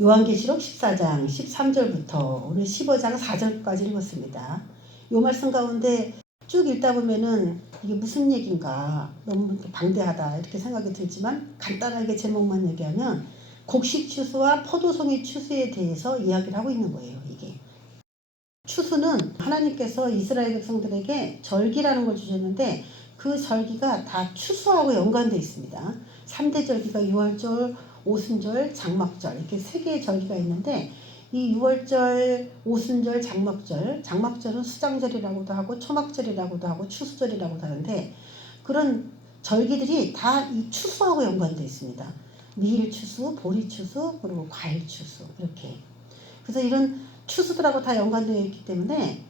요한계시록 14장 13절부터 오늘 15장 4절까지 읽었습니다. 이 말씀 가운데 쭉 읽다 보면은 이게 무슨 얘기인가 너무 방대하다 이렇게 생각이 들지만 간단하게 제목만 얘기하면 곡식 추수와 포도송이 추수에 대해서 이야기를 하고 있는 거예요. 이게 추수는 하나님께서 이스라엘 백성들에게 절기라는 걸 주셨는데 그 절기가 다 추수하고 연관되어 있습니다. 3대 절기가 유월절, 오순절, 장막절 이렇게 3개의 절기가 있는데 이 유월절, 오순절, 장막절은 수장절이라고도 하고 초막절이라고도 하고 추수절이라고도 하는데 그런 절기들이 다 이 추수하고 연관되어 있습니다. 미일 추수, 보리 추수, 그리고 과일 추수 이렇게. 그래서 이런 추수들하고 다 연관되어 있기 때문에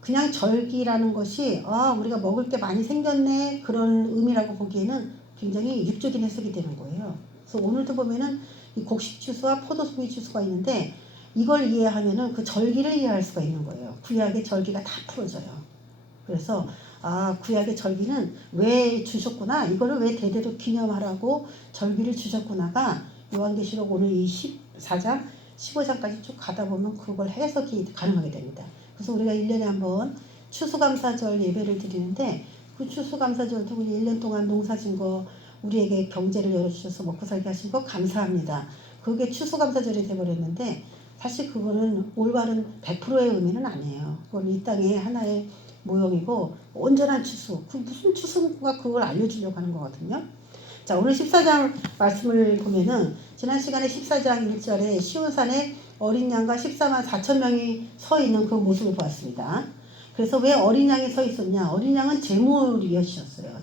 그냥 절기라는 것이 우리가 먹을 게 많이 생겼네 그런 의미라고 보기에는 굉장히 육적인 해석이 되는 거예요. 그래서 오늘도 보면은 이 곡식 추수와 포도송이 추수가 있는데 이걸 이해하면은 그 절기를 이해할 수가 있는 거예요. 구약의 절기가 다 풀어져요. 그래서 구약의 절기는 왜 주셨구나, 이거를 왜 대대로 기념하라고 절기를 주셨구나가 요한계시록 오늘 이 14장 15장까지 쭉 가다 보면 그걸 해석이 가능하게 됩니다. 그래서 우리가 1년에 한번 추수감사절 예배를 드리는데 그 추수감사절 통해 1년 동안 농사진 거 우리에게 경제를 열어주셔서 먹고 살게 하신 거 감사합니다. 그게 추수감사절이 돼버렸는데 사실 그거는 올바른 100%의 의미는 아니에요. 그건 이 땅의 하나의 모형이고 온전한 추수, 그 무슨 추수인가 그걸 알려주려고 하는 거거든요. 자, 오늘 14장 말씀을 보면은 지난 시간에 14장 1절에 시온산에 어린 양과 14만 4천 명이 서 있는 그 모습을 보았습니다. 그래서 왜 어린 양이 서 있었냐? 어린 양은 제물이었어요.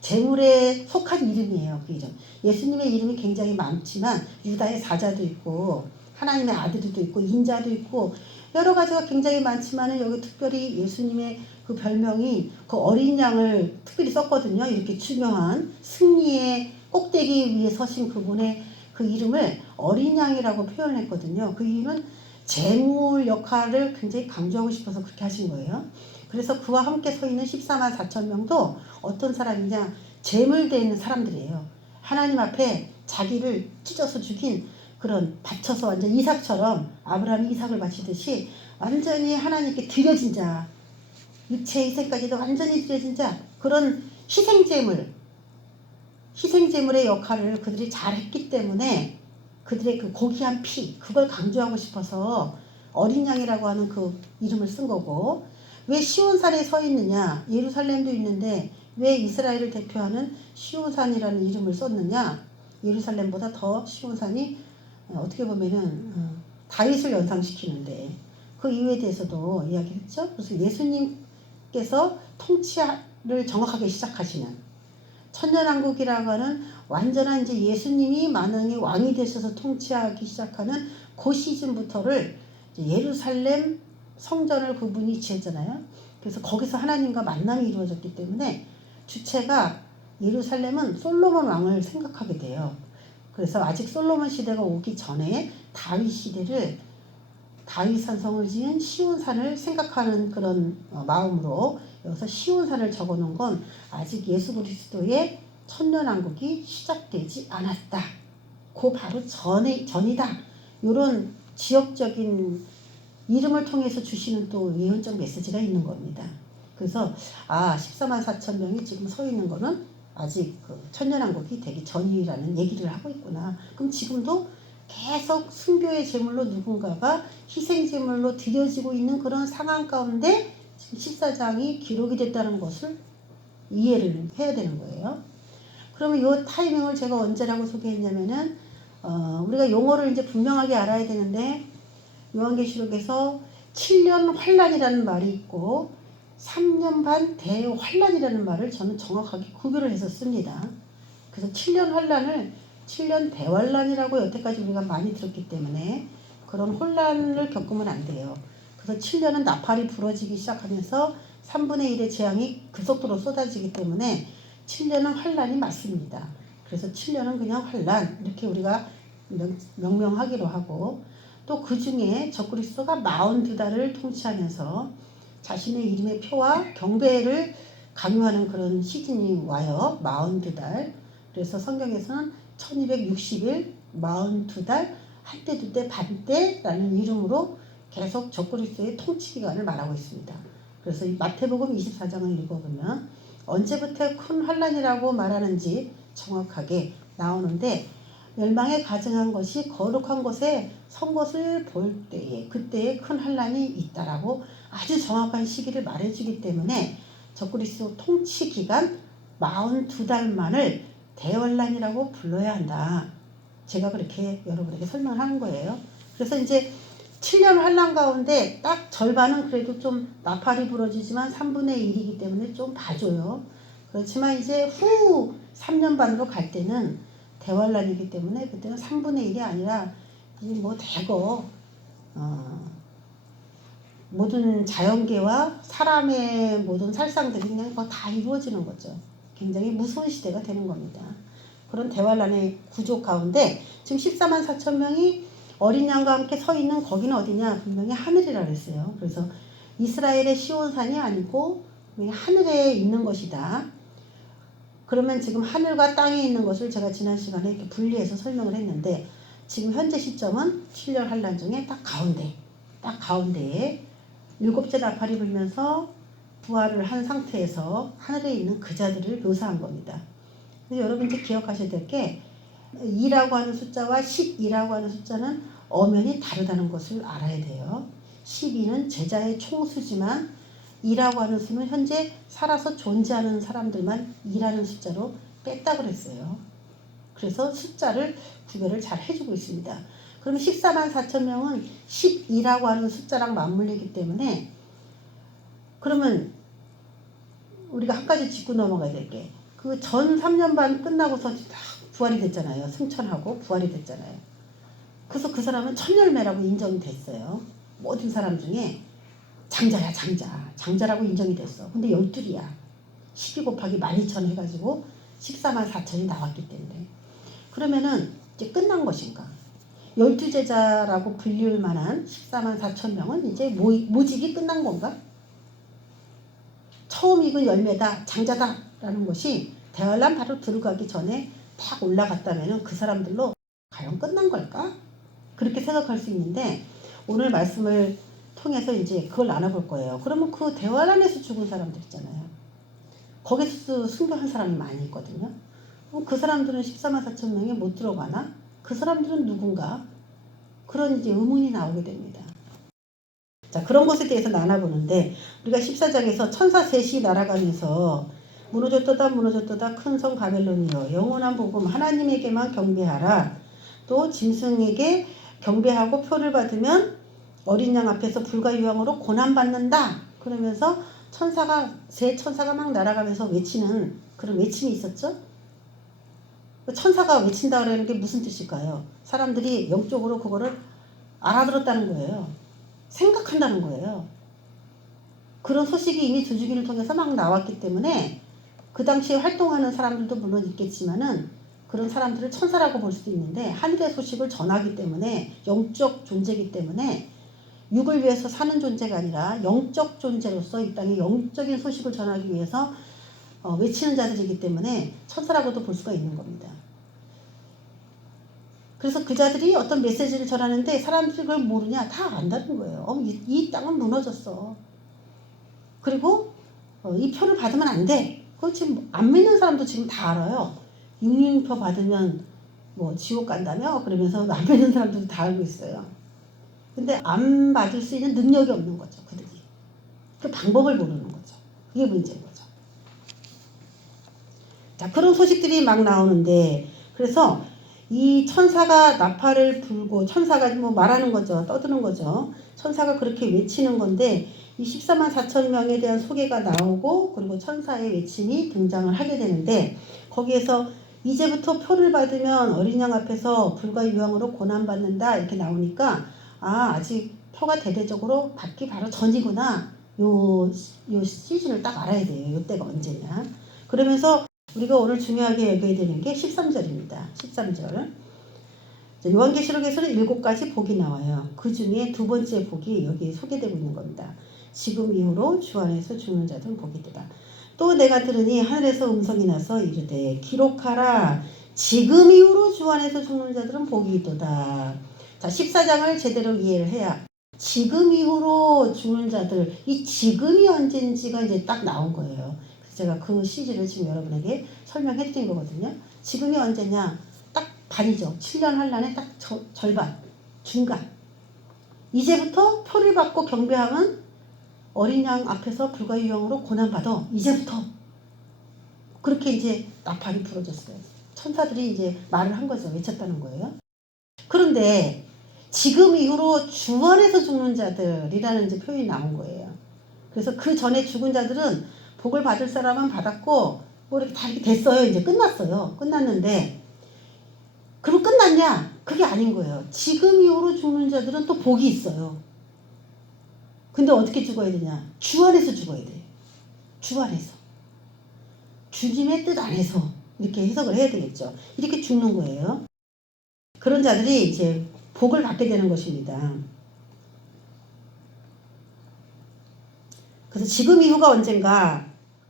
제물에 속한 이름이에요. 그 이름. 예수님의 이름이 굉장히 많지만 유다의 사자도 있고 하나님의 아들도 있고 인자도 있고 여러 가지가 굉장히 많지만은 여기 특별히 예수님의 그 별명이 그 어린 양을 특별히 썼거든요. 이렇게 중요한 승리의 꼭대기 위에 서신 그분의 그 이름을 어린 양이라고 표현했거든요. 그 이유는 제물 역할을 굉장히 강조하고 싶어서 그렇게 하신 거예요. 그래서 그와 함께 서 있는 14만 4천 명도 어떤 사람이냐? 제물되어 있는 사람들이에요. 하나님 앞에 자기를 찢어서 죽인 그런 바쳐서 완전 이삭처럼 아브라함이 이삭을 바치듯이 완전히 하나님께 드려진 자, 육체 희생까지도 완전히 드려진 자, 그런 희생제물의 역할을 그들이 잘했기 때문에 그들의 그 고귀한 피, 그걸 강조하고 싶어서 어린 양이라고 하는 그 이름을 쓴 거고, 왜 시온산에 서 있느냐? 예루살렘도 있는데 왜 이스라엘을 대표하는 시온산이라는 이름을 썼느냐? 예루살렘보다 더 시온산이 어떻게 보면은 다윗을 연상시키는데 그 이유에 대해서도 이야기했죠. 그래서 예수님께서 통치를 정확하게 시작하시는 천년왕국이라고 하는 완전한 이제 예수님이 만왕의 왕이 되셔서 통치하기 시작하는 그 시즌부터를 예루살렘 성전을 그분이 지었잖아요. 그래서 거기서 하나님과 만남이 이루어졌기 때문에 주체가 예루살렘은 솔로몬 왕을 생각하게 돼요. 그래서 아직 솔로몬 시대가 오기 전에 다윗 시대를 다윗 산성을 지은 시온산을 생각하는 그런 마음으로 여기서 시온산을 적어놓은 건 아직 예수 그리스도의 천년왕국이 시작되지 않았다. 그 바로 전이다. 이런 지역적인 이름을 통해서 주시는 또 예언적 메시지가 있는 겁니다. 그래서 14만 4천 명이 지금 서 있는 거는 아직 그 천년왕국이 되기 전이라는 얘기를 하고 있구나. 그럼 지금도 계속 순교의 제물로 누군가가 희생제물로 드려지고 있는 그런 상황 가운데 지금 14장이 기록이 됐다는 것을 이해를 해야 되는 거예요. 그러면 이 타이밍을 제가 언제라고 소개했냐면은 우리가 용어를 이제 분명하게 알아야 되는데 요한계시록에서 7년 환란이라는 말이 있고 3년 반 대환란이라는 말을 저는 정확하게 구별을 해서 씁니다. 그래서 7년 환란을 7년 대환란이라고 여태까지 우리가 많이 들었기 때문에 그런 혼란을 겪으면 안 돼요. 그래서 7년은 나팔이 부러지기 시작하면서 3분의 1의 재앙이 급속도로 쏟아지기 때문에 7년은 환란이 맞습니다. 그래서 7년은 그냥 환란 이렇게 우리가 명명하기로 하고, 또 그 중에 적그리스도가 42달을 통치하면서 자신의 이름의 표와 경배를 강요하는 그런 시즌이 와요. 42달. 그래서 성경에서는 1260일, 42달, 한때 두때 반때라는 이름으로 계속 적그리스도의 통치 기간을 말하고 있습니다. 그래서 이 마태복음 24장을 읽어보면 언제부터 큰 환란이라고 말하는지 정확하게 나오는데, 멸망에 가증한 것이 거룩한 것에 선 것을 볼 때에 그때에 큰 환란이 있다라고 아주 정확한 시기를 말해주기 때문에 적그리스도 통치 기간 42달만을 대환란이라고 불러야 한다. 제가 그렇게 여러분에게 설명을 하는 거예요. 그래서 이제 7년 환란 가운데 딱 절반은 그래도 좀 나팔이 부러지지만 3분의 1이기 때문에 좀 봐줘요. 그렇지만 이제 후 3년 반으로 갈 때는 대환란이기 때문에 그때는 3분의 1이 아니라 뭐 대거 모든 자연계와 사람의 모든 살상들이 그냥 다 이루어지는 거죠. 굉장히 무서운 시대가 되는 겁니다. 그런 대환란의 구조 가운데 지금 14만 4천 명이 어린 양과 함께 서 있는 거기는 어디냐? 분명히 하늘이라 그랬어요. 그래서 이스라엘의 시온산이 아니고 하늘에 있는 것이다. 그러면 지금 하늘과 땅에 있는 것을 제가 지난 시간에 이렇게 분리해서 설명을 했는데, 지금 현재 시점은 7년 환란 중에 딱 가운데에 7째 나팔이 불면서 부활을 한 상태에서 하늘에 있는 그 자들을 묘사한 겁니다. 근데 여러분 이제 기억하셔야 될 게 2라고 하는 숫자와 12라고 하는 숫자는 엄연히 다르다는 것을 알아야 돼요. 12는 제자의 총수지만 2라고 하는 수는 현재 살아서 존재하는 사람들만 2라는 숫자로 뺐다 그랬어요. 그래서 숫자를 구별을 잘 해주고 있습니다. 그럼 14만 4천 명은 12라고 하는 숫자랑 맞물리기 때문에, 그러면 우리가 한 가지 짚고 넘어가야 될 게, 그 전 3년 반 끝나고서 딱 부활이 됐잖아요. 승천하고 부활이 됐잖아요. 그래서 그 사람은 천열매라고 인정이 됐어요. 모든 사람 중에 장자야, 장자라고 인정이 됐어. 근데 12이야. 12 곱하기 12,000 해가지고 14만 4천이 나왔기 때문에. 그러면은 이제 끝난 것인가? 12제자라고 불릴 만한 14만 4천 명은 이제 모집이 끝난 건가? 처음 익은 열매다, 장자다 라는 것이 대환란 바로 들어가기 전에 탁 올라갔다면 그 사람들로 과연 끝난 걸까? 그렇게 생각할 수 있는데, 오늘 말씀을 통해서 이제 그걸 나눠볼 거예요. 그러면 그 대환란에서 죽은 사람들 있잖아요. 거기서 순교한 사람이 많이 있거든요. 그 사람들은 14만 4천 명에 못 들어가나? 그 사람들은 누군가? 그런 이제 의문이 나오게 됩니다. 자, 그런 것에 대해서 나눠보는데, 우리가 14장에서 천사 셋이 날아가면서 무너졌도다 큰 성 바벨론이여 영원한 복음 하나님에게만 경배하라. 또 짐승에게 경배하고 표를 받으면 어린 양 앞에서 불과 유황으로 고난받는다. 그러면서 세 천사가 막 날아가면서 외치는 그런 외침이 있었죠. 천사가 외친다 그러는 게 무슨 뜻일까요? 사람들이 영적으로 그거를 알아들었다는 거예요. 생각한다는 거예요. 그런 소식이 이미 주주기를 통해서 막 나왔기 때문에 그 당시에 활동하는 사람들도 물론 있겠지만은 그런 사람들을 천사라고 볼 수도 있는데, 하늘의 소식을 전하기 때문에 영적 존재이기 때문에 육을 위해서 사는 존재가 아니라 영적 존재로서 이 땅에 영적인 소식을 전하기 위해서 외치는 자들이기 때문에 천사라고도 볼 수가 있는 겁니다. 그래서 그 자들이 어떤 메시지를 전하는데 사람들이 그걸 모르냐? 다 안다는 거예요. 이 땅은 무너졌어. 그리고 이 표를 받으면 안 돼. 그거 지금 안 믿는 사람도 지금 다 알아요. 6륜표 받으면 뭐 지옥 간다며? 그러면서 안 믿는 사람들도 다 알고 있어요. 근데 안 받을 수 있는 능력이 없는 거죠, 그들이. 그 방법을 모르는 거죠. 그게 문제인 거죠. 자, 그런 소식들이 막 나오는데, 그래서 이 천사가 나팔을 불고, 천사가 뭐 말하는 거죠. 떠드는 거죠. 천사가 그렇게 외치는 건데, 이 14만 4천 명에 대한 소개가 나오고, 그리고 천사의 외침이 등장을 하게 되는데, 거기에서 이제부터 표를 받으면 어린 양 앞에서 불과 유황으로 고난받는다 이렇게 나오니까, 아직 표가 대대적으로 받기 바로 전이구나. 요 시즌을 딱 알아야 돼요. 요 때가 언제냐. 그러면서 우리가 오늘 중요하게 여겨야 되는 게 13절입니다. 13절. 요한계시록에서는 7가지 복이 나와요. 그 중에 두 번째 복이 여기 소개되고 있는 겁니다. 지금 이후로 주 안에서 죽는 자들은 복이 되다. 또 내가 들으니 하늘에서 음성이 나서 이르되 기록하라. 지금 이후로 주 안에서 죽는 자들은 복이 있도다. 자, 자, 14장을 제대로 이해를 해야 지금 이후로 죽는 자들, 이 지금이 언젠지가 이제 딱 나온 거예요. 그래서 제가 그 시기를 지금 여러분에게 설명해 드린 거거든요. 지금이 언제냐? 딱 반이죠. 7년 환란의 딱 절반, 중간. 이제부터 표를 받고 경배하면 어린 양 앞에서 불가유형으로 고난받아. 이제부터. 그렇게 이제 나팔이 불어졌어요. 천사들이 이제 말을 한 거죠. 외쳤다는 거예요. 그런데 지금 이후로 주 안에서 죽는 자들이라는 이제 표현이 나온 거예요. 그래서 그 전에 죽은 자들은 복을 받을 사람은 받았고 뭐 이렇게 다 이렇게 됐어요. 이제 끝났어요. 끝났는데 그럼 끝났냐? 그게 아닌 거예요. 지금 이후로 죽는 자들은 또 복이 있어요. 근데 어떻게 죽어야 되냐? 주 안에서 죽어야 돼요. 주 안에서. 주님의 뜻 안에서 이렇게 해석을 해야 되겠죠. 이렇게 죽는 거예요. 그런 자들이 이제 복을 받게 되는 것입니다. 그래서 지금 이후가 언젠가,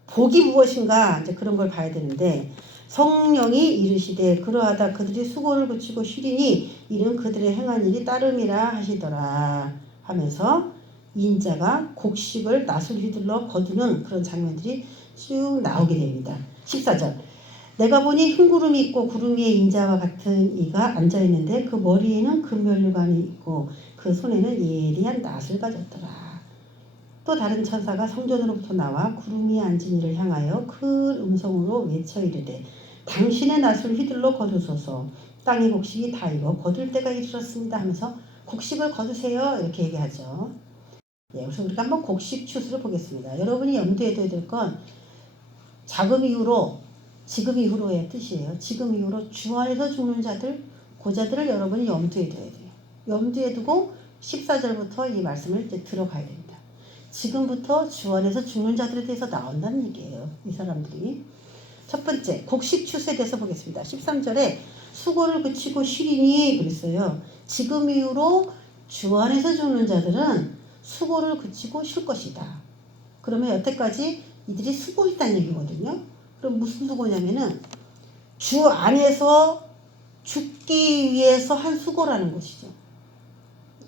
복이 무엇인가, 이제 그런 걸 봐야 되는데, 성령이 이르시되 그러하다 그들이 수고를 그치고 쉬리니 이는 그들의 행한 일이 따름이라 하시더라 하면서 인자가 곡식을 낫을 휘둘러 거두는 그런 장면들이 쭉 나오게 됩니다. 14절. 내가 보니 흰 구름이 있고 구름 위에 인자와 같은 이가 앉아있는데 그 머리에는 금면류관이 있고 그 손에는 예리한 낫을 가졌더라. 또 다른 천사가 성전으로부터 나와 구름 위에 앉은 이를 향하여 큰 음성으로 외쳐 이르되 당신의 낫을 휘둘러 거두소서. 땅의 곡식이 다 익어 거둘 때가 이르렀습니다 하면서 곡식을 거두세요 이렇게 얘기하죠. 예, 그래서 우리가 한번 곡식 추수를 보겠습니다. 여러분이 염두에 둬야 될 건 자금 이후로, 지금 이후로의 뜻이에요. 지금 이후로 주 안에서 죽는 자들, 그 자들을 여러분이 염두에 둬야 돼요. 염두에 두고 14절부터 이 말씀을 이제 들어가야 됩니다. 지금부터 주 안에서 죽는 자들에 대해서 나온다는 얘기예요. 이 사람들이. 첫 번째, 곡식 추수에 대해서 보겠습니다. 13절에 수고를 그치고 쉬리니 그랬어요. 지금 이후로 주 안에서 죽는 자들은 수고를 그치고 쉴 것이다. 그러면 여태까지 이들이 수고했다는 얘기거든요. 그럼 무슨 수고냐면은 주 안에서 죽기 위해서 한 수고라는 것이죠.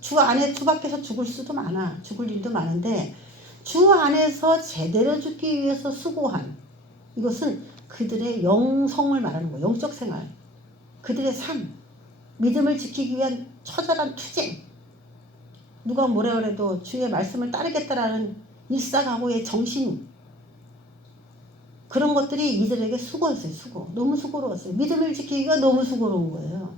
주 안에, 주 밖에서 죽을 수도 많아. 죽을 일도 많은데 주 안에서 제대로 죽기 위해서 수고한, 이것은 그들의 영성을 말하는 거예요. 영적 생활. 그들의 삶. 믿음을 지키기 위한 처절한 투쟁. 누가 뭐라 그래도 주의 말씀을 따르겠다라는 일사각오의 정신. 그런 것들이 이들에게 수고였어요. 수고. 너무 수고로웠어요. 믿음을 지키기가 너무 수고로운 거예요.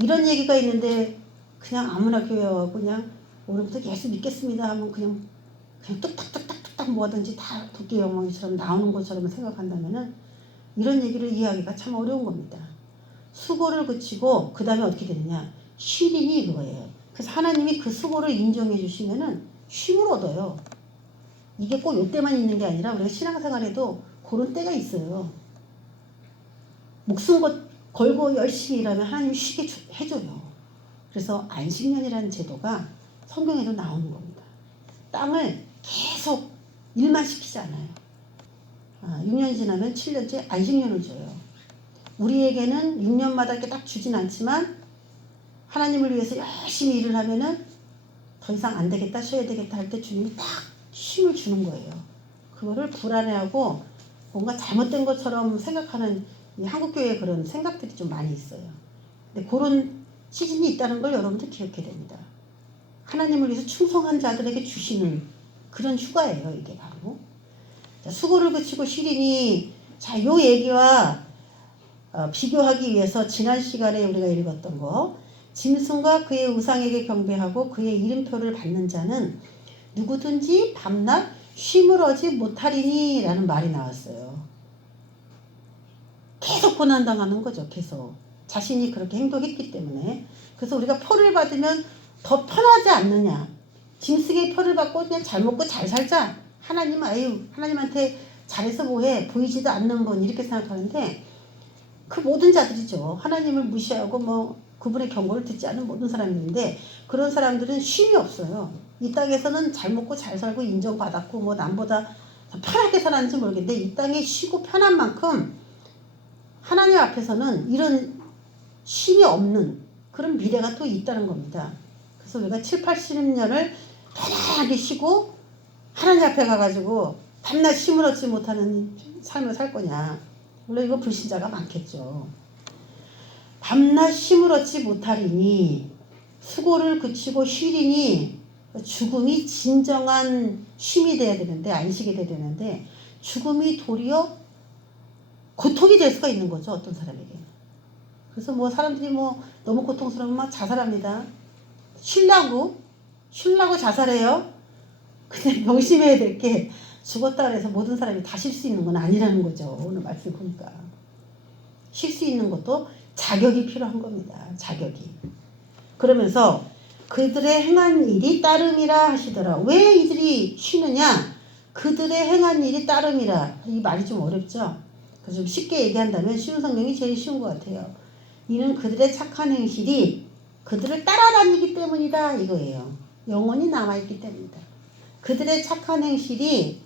이런 얘기가 있는데 그냥 아무나 교회 와서 그냥 오늘부터 예수 믿겠습니다 하면 그냥 뚝딱뚝딱뚝딱 뭐하든지 다 도끼 영웅이처럼 나오는 것처럼 생각한다면은 이런 얘기를 이해하기가 참 어려운 겁니다. 수고를 그치고 그 다음에 어떻게 되느냐? 쉴이니 그거예요. 그래서 하나님이 그 수고를 인정해 주시면은 쉼을 얻어요. 이게 꼭 이때만 있는 게 아니라 우리가 신앙생활에도 그런 때가 있어요. 목숨 걸고 열심히 일하면 하나님이 쉬게 해줘요. 그래서 안식년이라는 제도가 성경에도 나오는 겁니다. 땅을 계속 일만 시키지 않아요. 6년 지나면 7년째 안식년을 줘요. 우리에게는 6년마다 이렇게 딱 주진 않지만 하나님을 위해서 열심히 일을 하면은 더 이상 안 되겠다, 쉬어야 되겠다 할 때 주님이 딱 쉼을 주는 거예요. 그거를 불안해하고 뭔가 잘못된 것처럼 생각하는 이 한국교회의 그런 생각들이 좀 많이 있어요. 근데 그런 시즌이 있다는 걸 여러분들 기억해야 됩니다. 하나님을 위해서 충성한 자들에게 주시는 그런 휴가예요, 이게 바로. 자, 수고를 그치고 쉬리니, 자, 요 얘기와 비교하기 위해서 지난 시간에 우리가 읽었던 거, 짐승과 그의 우상에게 경배하고 그의 이름표를 받는 자는 누구든지 밤낮 쉼을 얻지 못하리니 라는 말이 나왔어요. 계속 고난당하는 거죠. 계속. 자신이 그렇게 행동했기 때문에. 그래서 우리가 표를 받으면 더 편하지 않느냐. 짐승의 표를 받고 그냥 잘 먹고 잘 살자. 하나님, 아유, 하나님한테 잘해서 뭐해. 보이지도 않는 분. 이렇게 생각하는데 그 모든 자들이죠. 하나님을 무시하고 뭐 그분의 경고를 듣지 않는 모든 사람들인데 그런 사람들은 쉼이 없어요. 이 땅에서는 잘 먹고 잘 살고 인정받았고 뭐 남보다 편하게 살았는지 모르겠는데 이 땅에 쉬고 편한 만큼 하나님 앞에서는 이런 쉼이 없는 그런 미래가 또 있다는 겁니다. 그래서 우리가 7, 80년을 편하게 쉬고 하나님 앞에 가가지고 밤낮 시무렇지 못하는 삶을 살 거냐. 물론 이거 불신자가 많겠죠. 밤낮 시무렇지 못하리니 수고를 그치고 쉬리니 죽음이 진정한 쉼이 돼야 되는데, 안식이 돼야 되는데 죽음이 도리어 고통이 될 수가 있는 거죠, 어떤 사람에게. 그래서 뭐 사람들이 뭐 너무 고통스러우면 막 자살합니다. 쉬려고 자살해요. 근데 명심해야 될 게 죽었다 그래서 모든 사람이 다 쉴 수 있는 건 아니라는 거죠. 오늘 말씀 보니까. 쉴 수 있는 것도 자격이 필요한 겁니다. 자격이. 그러면서 그들의 행한 일이 따름이라 하시더라. 왜 이들이 쉬느냐? 그들의 행한 일이 따름이라. 이 말이 좀 어렵죠? 그래서 좀 쉽게 얘기한다면 쉬운 성경이 제일 쉬운 것 같아요. 이는 그들의 착한 행실이 그들을 따라다니기 때문이다 이거예요. 영원히 남아있기 때문이다. 그들의 착한 행실이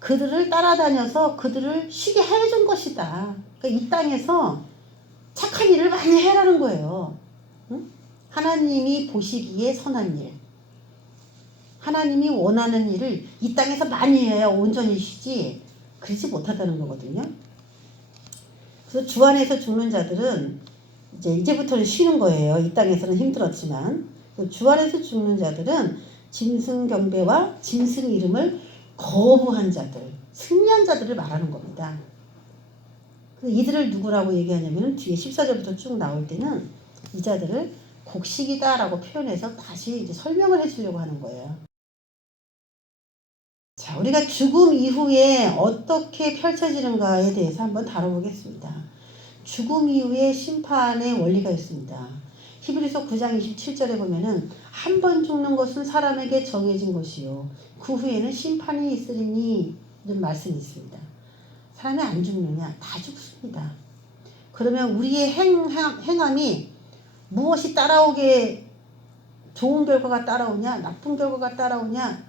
그들을 따라다녀서 그들을 쉬게 해준 것이다. 그러니까 이 땅에서 착한 일을 많이 해라는 거예요. 응? 하나님이 보시기에 선한 일, 하나님이 원하는 일을 이 땅에서 많이 해야 온전히 쉬지 그러지 못하다는 거거든요. 그래서 주 안에서 죽는 자들은 이제부터는 쉬는 거예요. 이 땅에서는 힘들었지만 주 안에서 죽는 자들은 짐승 경배와 짐승 이름을 거부한 자들, 승리한 자들을 말하는 겁니다. 이들을 누구라고 얘기하냐면 뒤에 14절부터 쭉 나올 때는 이 자들을 곡식이다라고 표현해서 다시 이제 설명을 해주려고 하는 거예요. 자, 우리가 죽음 이후에 어떻게 펼쳐지는가에 대해서 한번 다뤄보겠습니다. 죽음 이후에 심판의 원리가 있습니다. 히브리서 9장 27절에 보면은 한 번 죽는 것은 사람에게 정해진 것이요 그 후에는 심판이 있으리니 이런 말씀이 있습니다. 사람이 안 죽느냐? 다 죽습니다. 그러면 우리의 행함이 무엇이 따라오게 좋은 결과가 따라오냐 나쁜 결과가 따라오냐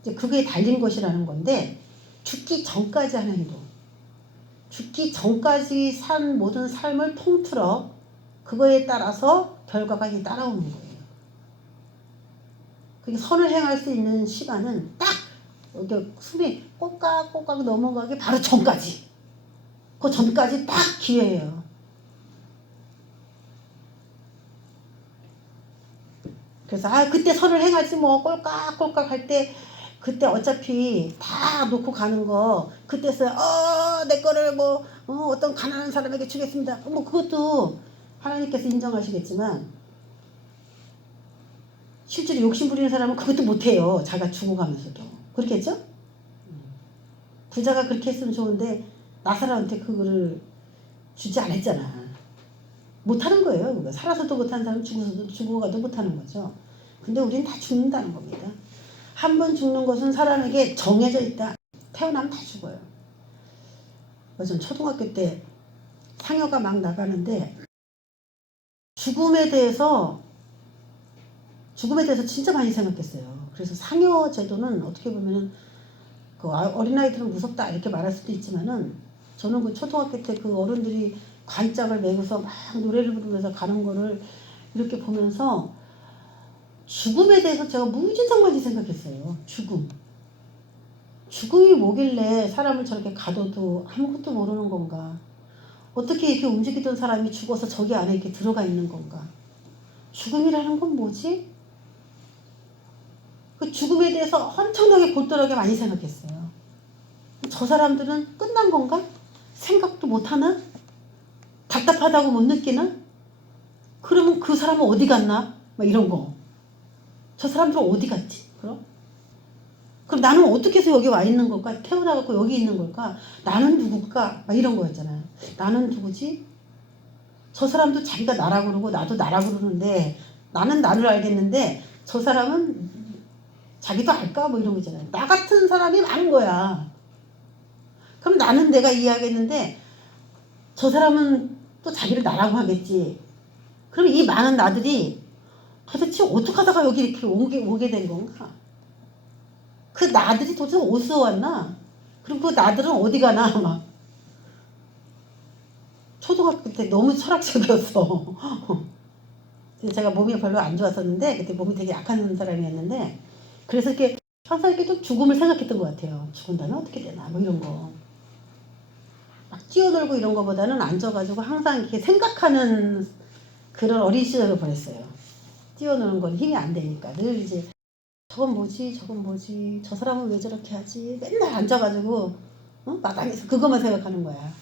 이제 그게 달린 것이라는 건데 죽기 전까지 하는 행동, 죽기 전까지 산 모든 삶을 통틀어 그거에 따라서 결과가 이제 따라오는 거예요. 그게 선을 행할 수 있는 시간은 딱 이렇게 숨이 꼬깍꼬깍 넘어가기 바로 전까지, 그 전까지 딱 기회예요. 그래서 그때 선을 행하지 뭐 꼴깍꼴깍 할 때 그때 어차피 다 놓고 가는 거 그때서 내 거를 뭐 어떤 가난한 사람에게 주겠습니다. 뭐 그것도 하나님께서 인정하시겠지만 실제로 욕심 부리는 사람은 그것도 못해요. 자기가 죽어가면서도. 그렇겠죠? 부자가 그렇게 했으면 좋은데 나사로한테 그거를 주지 않았잖아. 못하는 거예요. 살아서도 못하는 사람은 죽어가도 못하는 거죠. 근데 우리는 다 죽는다는 겁니다. 한 번 죽는 것은 사람에게 정해져 있다. 태어나면 다 죽어요. 전 초등학교 때 상여가 막 나가는데 죽음에 대해서 진짜 많이 생각했어요. 그래서 상여 제도는 어떻게 보면은 그 어린아이들은 무섭다 이렇게 말할 수도 있지만은 저는 그 초등학교 때 그 어른들이 관짝을 메고서 막 노래를 부르면서 가는 거를 이렇게 보면서 죽음에 대해서 제가 무진장 많이 생각했어요. 죽음이 뭐길래 사람을 저렇게 가둬도 아무것도 모르는 건가? 어떻게 이렇게 움직이던 사람이 죽어서 저기 안에 이렇게 들어가 있는 건가? 죽음이라는 건 뭐지? 그 죽음에 대해서 엄청나게 골똘하게 많이 생각했어요. 저 사람들은 끝난 건가? 생각도 못하나? 답답하다고 못 느끼나? 그러면 그 사람은 어디 갔나? 막 이런 거. 저 사람들은 어디 갔지? 그럼 나는 어떻게 해서 여기 와 있는 걸까? 태어나갖고 여기 있는 걸까? 나는 누굴까? 막 이런 거였잖아요. 나는 누구지? 저 사람도 자기가 나라 그러고 나도 나라 그러는데 나는 나를 알겠는데 저 사람은 자기도 알까? 뭐 이런 거 있잖아요. 나 같은 사람이 많은 거야. 그럼 나는 내가 이해하겠는데 저 사람은 또 자기를 나라고 하겠지. 그럼 이 많은 나들이 도대체 어떻게 하다가 여기 이렇게 오게 된 건가? 그 나들이 도대체 어디서 왔나? 그리고 그 나들은 어디 가나? 막 초등학교 때 너무 철학적이었어. 제가 몸이 별로 안 좋았었는데 그때 몸이 되게 약한 사람이었는데 그래서 이렇게 항상 이렇게 좀 죽음을 생각했던 것 같아요. 죽은다면 어떻게 되나 뭐 이런 거. 막 뛰어놀고 이런 거보다는 앉아가지고 항상 이렇게 생각하는 그런 어린 시절을 보냈어요. 뛰어노는 건 힘이 안 되니까 늘 이제 저건 뭐지 저건 뭐지 저 사람은 왜 저렇게 하지 맨날 앉아가지고 마당에서 그것만 생각하는 거야.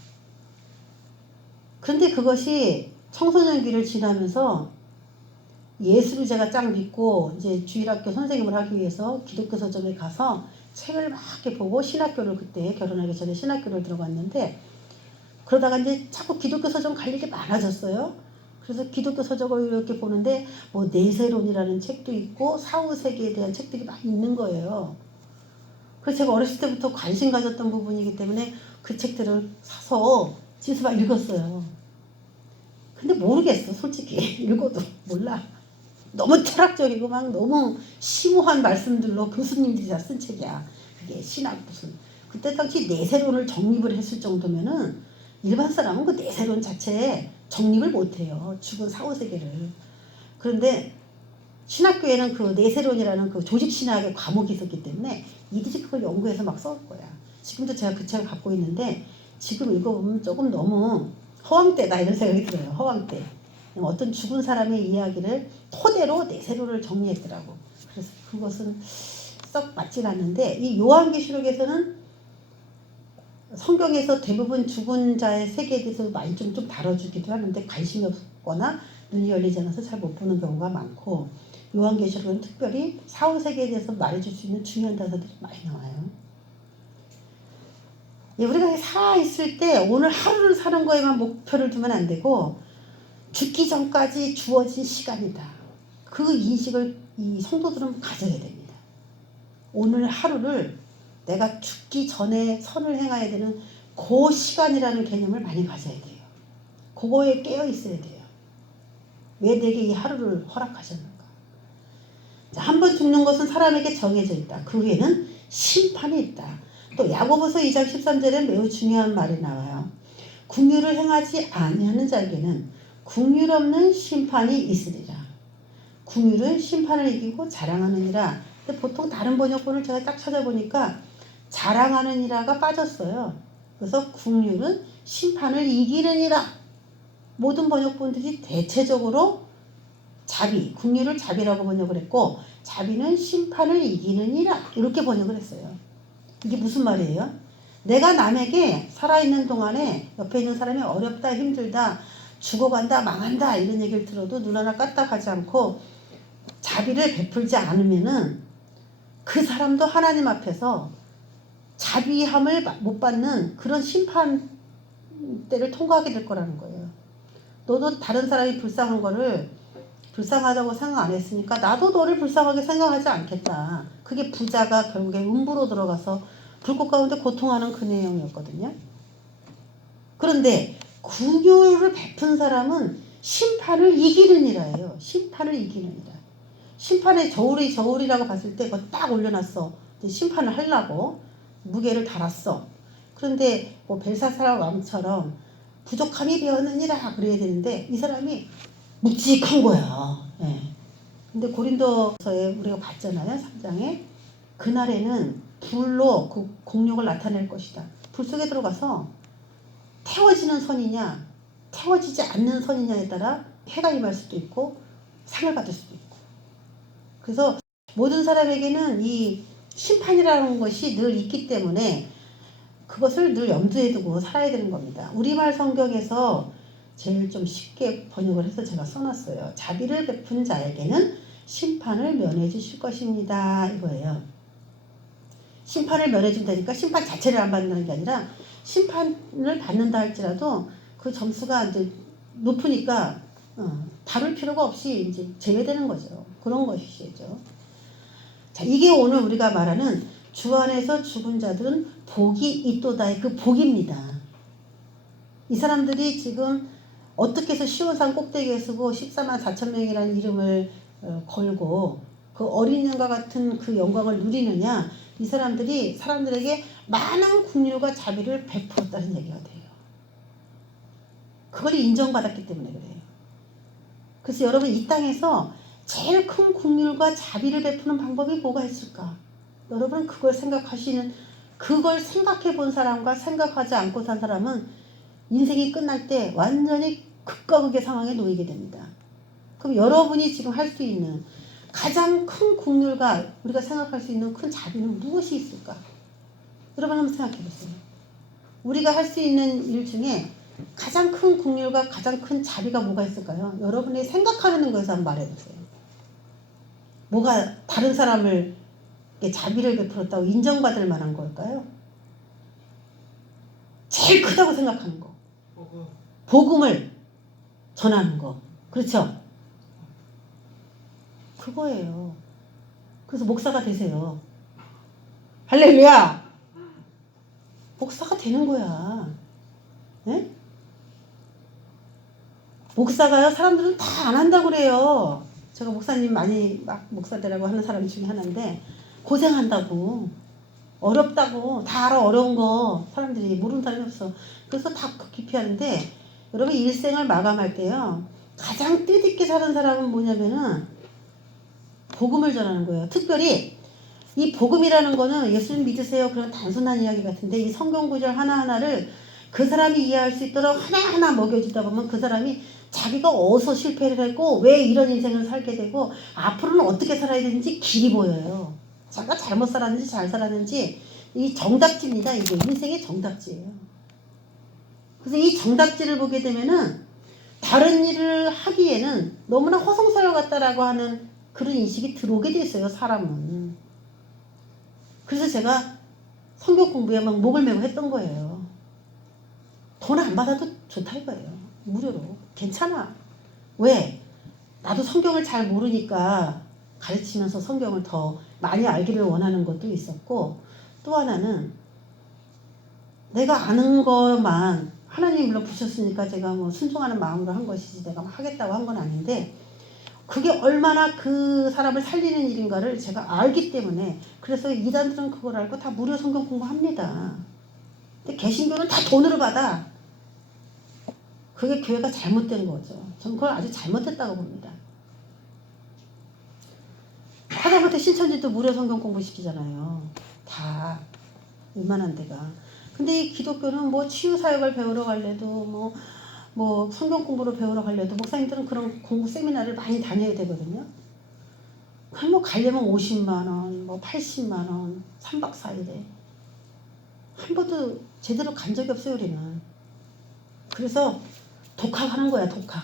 그런데 그것이 청소년기를 지나면서 예수를 제가 짱 믿고 이제 주일학교 선생님을 하기 위해서 기독교 서점에 가서 책을 막 이렇게 보고 신학교를 그때 결혼하기 전에 신학교를 들어갔는데 그러다가 이제 자꾸 기독교 서점 갈 일이 많아졌어요. 그래서 기독교 서적을 이렇게 보는데 뭐 내세론이라는 책도 있고 사후세계에 대한 책들이 많이 있는 거예요. 그래서 제가 어렸을 때부터 관심 가졌던 부분이기 때문에 그 책들을 사서 집에서 막 읽었어요. 근데 모르겠어 솔직히 읽어도 몰라. 너무 철학적이고 막 너무 심오한 말씀들로 교수님들이 다 쓴 책이야. 그게 신학 무슨 그때 당시 내세론을 정립을 했을 정도면은 일반 사람은 그 내세론 자체에 정립을 못해요. 죽은 사후세계를. 그런데 신학교에는 그 내세론이라는 그 조직신학의 과목이 있었기 때문에 이들이 그걸 연구해서 막 써올 거야. 지금도 제가 그 책을 갖고 있는데 지금 읽어보면 조금 너무 허황되다 이런 생각이 들어요. 허황돼. 어떤 죽은 사람의 이야기를 토대로 내세론을 정리했더라고. 그래서 그것은 썩 맞진 않는데 이 요한계시록에서는 성경에서 대부분 죽은 자의 세계에 대해서 많이 좀 다뤄주기도 하는데 관심이 없거나 눈이 열리지 않아서 잘 못 보는 경우가 많고 요한계시록은 특별히 사후세계에 대해서 말해줄 수 있는 중요한 단서들이 많이 나와요. 우리가 살아있을 때 오늘 하루를 사는 거에만 목표를 두면 안 되고 죽기 전까지 주어진 시간이다. 그 인식을 이 성도들은 가져야 됩니다. 오늘 하루를 내가 죽기 전에 선을 행해야 되는 그 시간이라는 개념을 많이 가져야 돼요. 그거에 깨어 있어야 돼요. 왜 내게 이 하루를 허락하셨는가? 한 번 죽는 것은 사람에게 정해져 있다. 그 후에는 심판이 있다. 또 야고보서 2장 13절에 매우 중요한 말이 나와요. 긍휼을 행하지 아니하는 자에게는 긍휼 없는 심판이 있으리라. 긍휼은 심판을 이기고 자랑하느니라. 근데 보통 다른 번역본을 제가 딱 찾아보니까 자랑하느니라가 빠졌어요. 그래서 긍휼은 심판을 이기느니라. 모든 번역본들이 대체적으로 자비, 긍휼을 자비라고 번역을 했고 자비는 심판을 이기느니라 이렇게 번역을 했어요. 이게 무슨 말이에요? 내가 남에게 살아있는 동안에 옆에 있는 사람이 어렵다, 힘들다, 죽어간다, 망한다 이런 얘기를 들어도 눈 하나 까딱하지 않고 자비를 베풀지 않으면은 그 사람도 하나님 앞에서 자비함을 못 받는 그런 심판 때를 통과하게 될 거라는 거예요. 너도 다른 사람이 불쌍한 거를 불쌍하다고 생각 안 했으니까 나도 너를 불쌍하게 생각하지 않겠다. 그게 부자가 결국에 음부로 들어가서 불꽃 가운데 고통하는 그 내용이었거든요. 그런데 긍휼을 베푼 사람은 심판을 이기느니라예요. 심판을 이기느니라. 심판의 저울이라고 봤을 때 그거 딱 올려놨어. 심판을 하려고 무게를 달았어. 그런데 뭐 벨사살 왕처럼 부족함이 되었느니라 그래야 되는데 이 사람이 묵직한 거야. 예. 근데 고린도서에 우리가 봤잖아요. 3장에. 그날에는 불로 그 공력을 나타낼 것이다. 불 속에 들어가서 태워지는 선이냐 태워지지 않는 선이냐에 따라 해가 임할 수도 있고 상을 받을 수도 있고. 그래서 모든 사람에게는 이 심판이라는 것이 늘 있기 때문에 그것을 늘 염두에 두고 살아야 되는 겁니다. 우리말 성경에서 제일 좀 쉽게 번역을 해서 제가 써놨어요. 자비를 베푼 자에게는 심판을 면해 주실 것입니다. 이거예요. 심판을 면해 준다니까 심판 자체를 안 받는 게 아니라 심판을 받는다 할지라도 그 점수가 이제 높으니까 다룰 필요가 없이 이제 제외되는 거죠. 그런 것이죠. 자, 이게 오늘 우리가 말하는 주 안에서 죽은 자들은 복이 있도다의 그 복입니다. 이 사람들이 지금 어떻게 해서 시온산 꼭대기에 서고 14만 4천 명이라는 이름을 걸고 그 어린 양과 같은 그 영광을 누리느냐? 이 사람들이 사람들에게 많은 긍휼과 자비를 베풀었다는 얘기가 돼요. 그걸 인정받았기 때문에 그래요. 그래서 여러분 이 땅에서 제일 큰 긍휼과 자비를 베푸는 방법이 뭐가 있을까? 여러분 그걸 생각해 본 사람과 생각하지 않고 산 사람은 인생이 끝날 때 완전히 극과 극의 상황에 놓이게 됩니다. 그럼 여러분이 지금 할 수 있는 가장 큰 긍휼과 우리가 생각할 수 있는 큰 자비는 무엇이 있을까? 여러분 한번 생각해 보세요. 우리가 할 수 있는 일 중에 가장 큰 긍휼과 가장 큰 자비가 뭐가 있을까요? 여러분이 생각하는 거에서 한번 말해보세요. 뭐가 다른 사람을 자비를 베풀었다고 인정받을 만한 걸까요? 제일 크다고 생각하는 거. 복음을 전하는 거. 그렇죠? 그거예요. 그래서 목사가 되세요. 할렐루야! 목사가 되는 거야. 네? 목사가요, 사람들은 다 안 한다고 그래요. 제가 목사님 많이 막 목사 되라고 하는 사람 중에 하나인데, 고생한다고, 어렵다고, 다 알아, 어려운 거. 사람들이 모르는 사람이 없어. 그래서 다 기피하는데, 여러분 일생을 마감할 때요, 가장 뜻있게 사는 사람은 뭐냐면은, 복음을 전하는 거예요. 특별히, 이 복음이라는 거는 예수님 믿으세요. 그런 단순한 이야기 같은데, 이 성경 구절 하나하나를 그 사람이 이해할 수 있도록 하나하나 먹여주다 보면 그 사람이 자기가 어디서 실패를 했고 왜 이런 인생을 살게 되고 앞으로는 어떻게 살아야 되는지 길이 보여요. 자기가 잘못 살았는지 잘 살았는지 이 정답지입니다. 이게 인생의 정답지예요. 그래서 이 정답지를 보게 되면은 다른 일을 하기에는 너무나 허송세월 같다라고 하는 그런 인식이 들어오게 돼 있어요. 사람은. 그래서 제가 성경 공부에 막 목을 메고 했던 거예요. 돈 안 받아도 좋다 이거예요. 무료로. 괜찮아. 왜? 나도 성경을 잘 모르니까 가르치면서 성경을 더 많이 알기를 원하는 것도 있었고, 또 하나는 내가 아는 것만 하나님이 물론 부셨으니까 제가 뭐 순종하는 마음으로 한 것이지 내가 하겠다고 한 건 아닌데, 그게 얼마나 그 사람을 살리는 일인가를 제가 알기 때문에, 그래서 이단들은 그걸 알고 다 무료 성경 공부합니다. 근데 개신교는 다 돈으로 받아. 그게 교회가 잘못된 거죠. 저는 그걸 아주 잘못했다고 봅니다. 하다못해 신천지도 무료 성경 공부시키잖아요. 다 웬만한 데가. 근데 이 기독교는 뭐 치유사역을 배우러 갈래도 뭐 성경 공부를 배우러 갈래도 목사님들은 그런 공부 세미나를 많이 다녀야 되거든요. 그럼 뭐 가려면 50만 원, 뭐 80만 원, 3박 4일에. 한 번도 제대로 간 적이 없어요, 우리는. 그래서 독학하는 거야, 독학.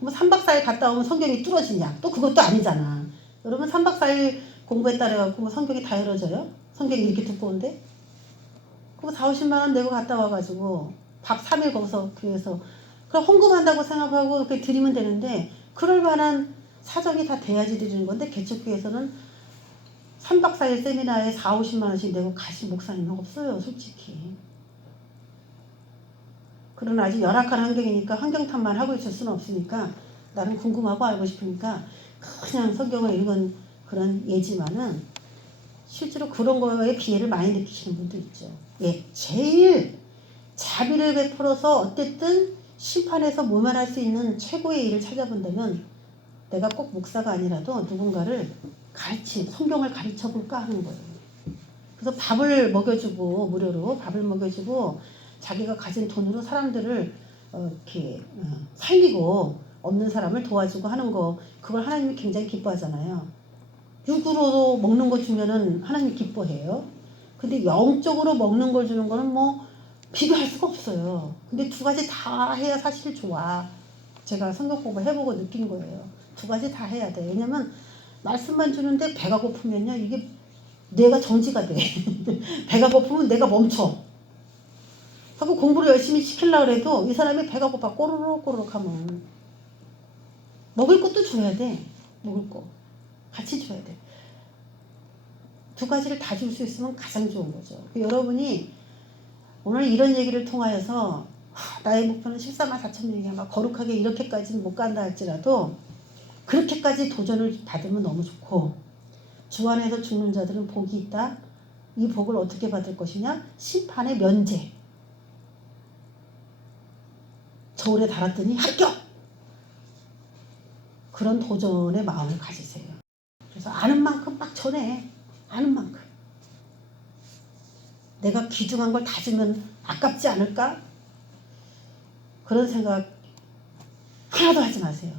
뭐 3박 4일 갔다 오면 성경이 뚫어지냐? 또 그것도 아니잖아. 여러분 3박 4일 공부했다 그래갖고 뭐 성경이 다 열어져요? 성경이 이렇게 두꺼운데? 그거 4, 50만 원 내고 갔다 와가지고 밥 3일 거기서 교회에서 그럼 헌금한다고 생각하고 이렇게 드리면 되는데, 그럴 만한 사정이 다 돼야지 드리는 건데, 개척교회에서는 3박 4일 세미나에 4, 50만 원씩 내고 가신 목사님은 없어요, 솔직히. 그러나 아주 열악한 환경이니까 환경탄만 하고 있을 수는 없으니까 나는 궁금하고 알고 싶으니까 그냥 성경을 읽은 그런 예지만은 실제로 그런 거에 피해를 많이 느끼시는 분도 있죠. 예, 제일 자비를 베풀어서 어쨌든 심판에서 모면할 수 있는 최고의 일을 찾아본다면 내가 꼭 목사가 아니라도 누군가를 성경을 가르쳐 볼까 하는 거예요. 그래서 밥을 먹여주고, 무료로 밥을 먹여주고 자기가 가진 돈으로 사람들을 이렇게 살리고 없는 사람을 도와주고 하는 거, 그걸 하나님이 굉장히 기뻐하잖아요. 육으로 먹는 거 주면은 하나님이 기뻐해요. 근데 영적으로 먹는 걸 주는 거는 뭐 비교할 수가 없어요. 근데 두 가지 다 해야 사실 좋아. 제가 성경 공부 해보고 느낀 거예요. 두 가지 다 해야 돼. 왜냐면 말씀만 주는데 배가 고프면요, 이게 뇌가 정지가 돼. 배가 고프면 내가 멈춰. 하고 공부를 열심히 시키려고 해도 이 사람이 배가 고파 꼬르륵 하면 먹을 것도 줘야 돼. 먹을 거 같이 줘야 돼. 두 가지를 다 줄 수 있으면 가장 좋은 거죠. 여러분이 오늘 이런 얘기를 통하여서 나의 목표는 14만 4천 명이야, 막 거룩하게 이렇게까지는 못 간다 할지라도 그렇게까지 도전을 받으면 너무 좋고, 주 안에서 죽는 자들은 복이 있다. 이 복을 어떻게 받을 것이냐? 심판의 면제. 저울에 달았더니 합격! 그런 도전의 마음을 가지세요. 그래서 아는 만큼 막 전해. 아는 만큼. 내가 귀중한 걸 다 주면 아깝지 않을까? 그런 생각 하나도 하지 마세요.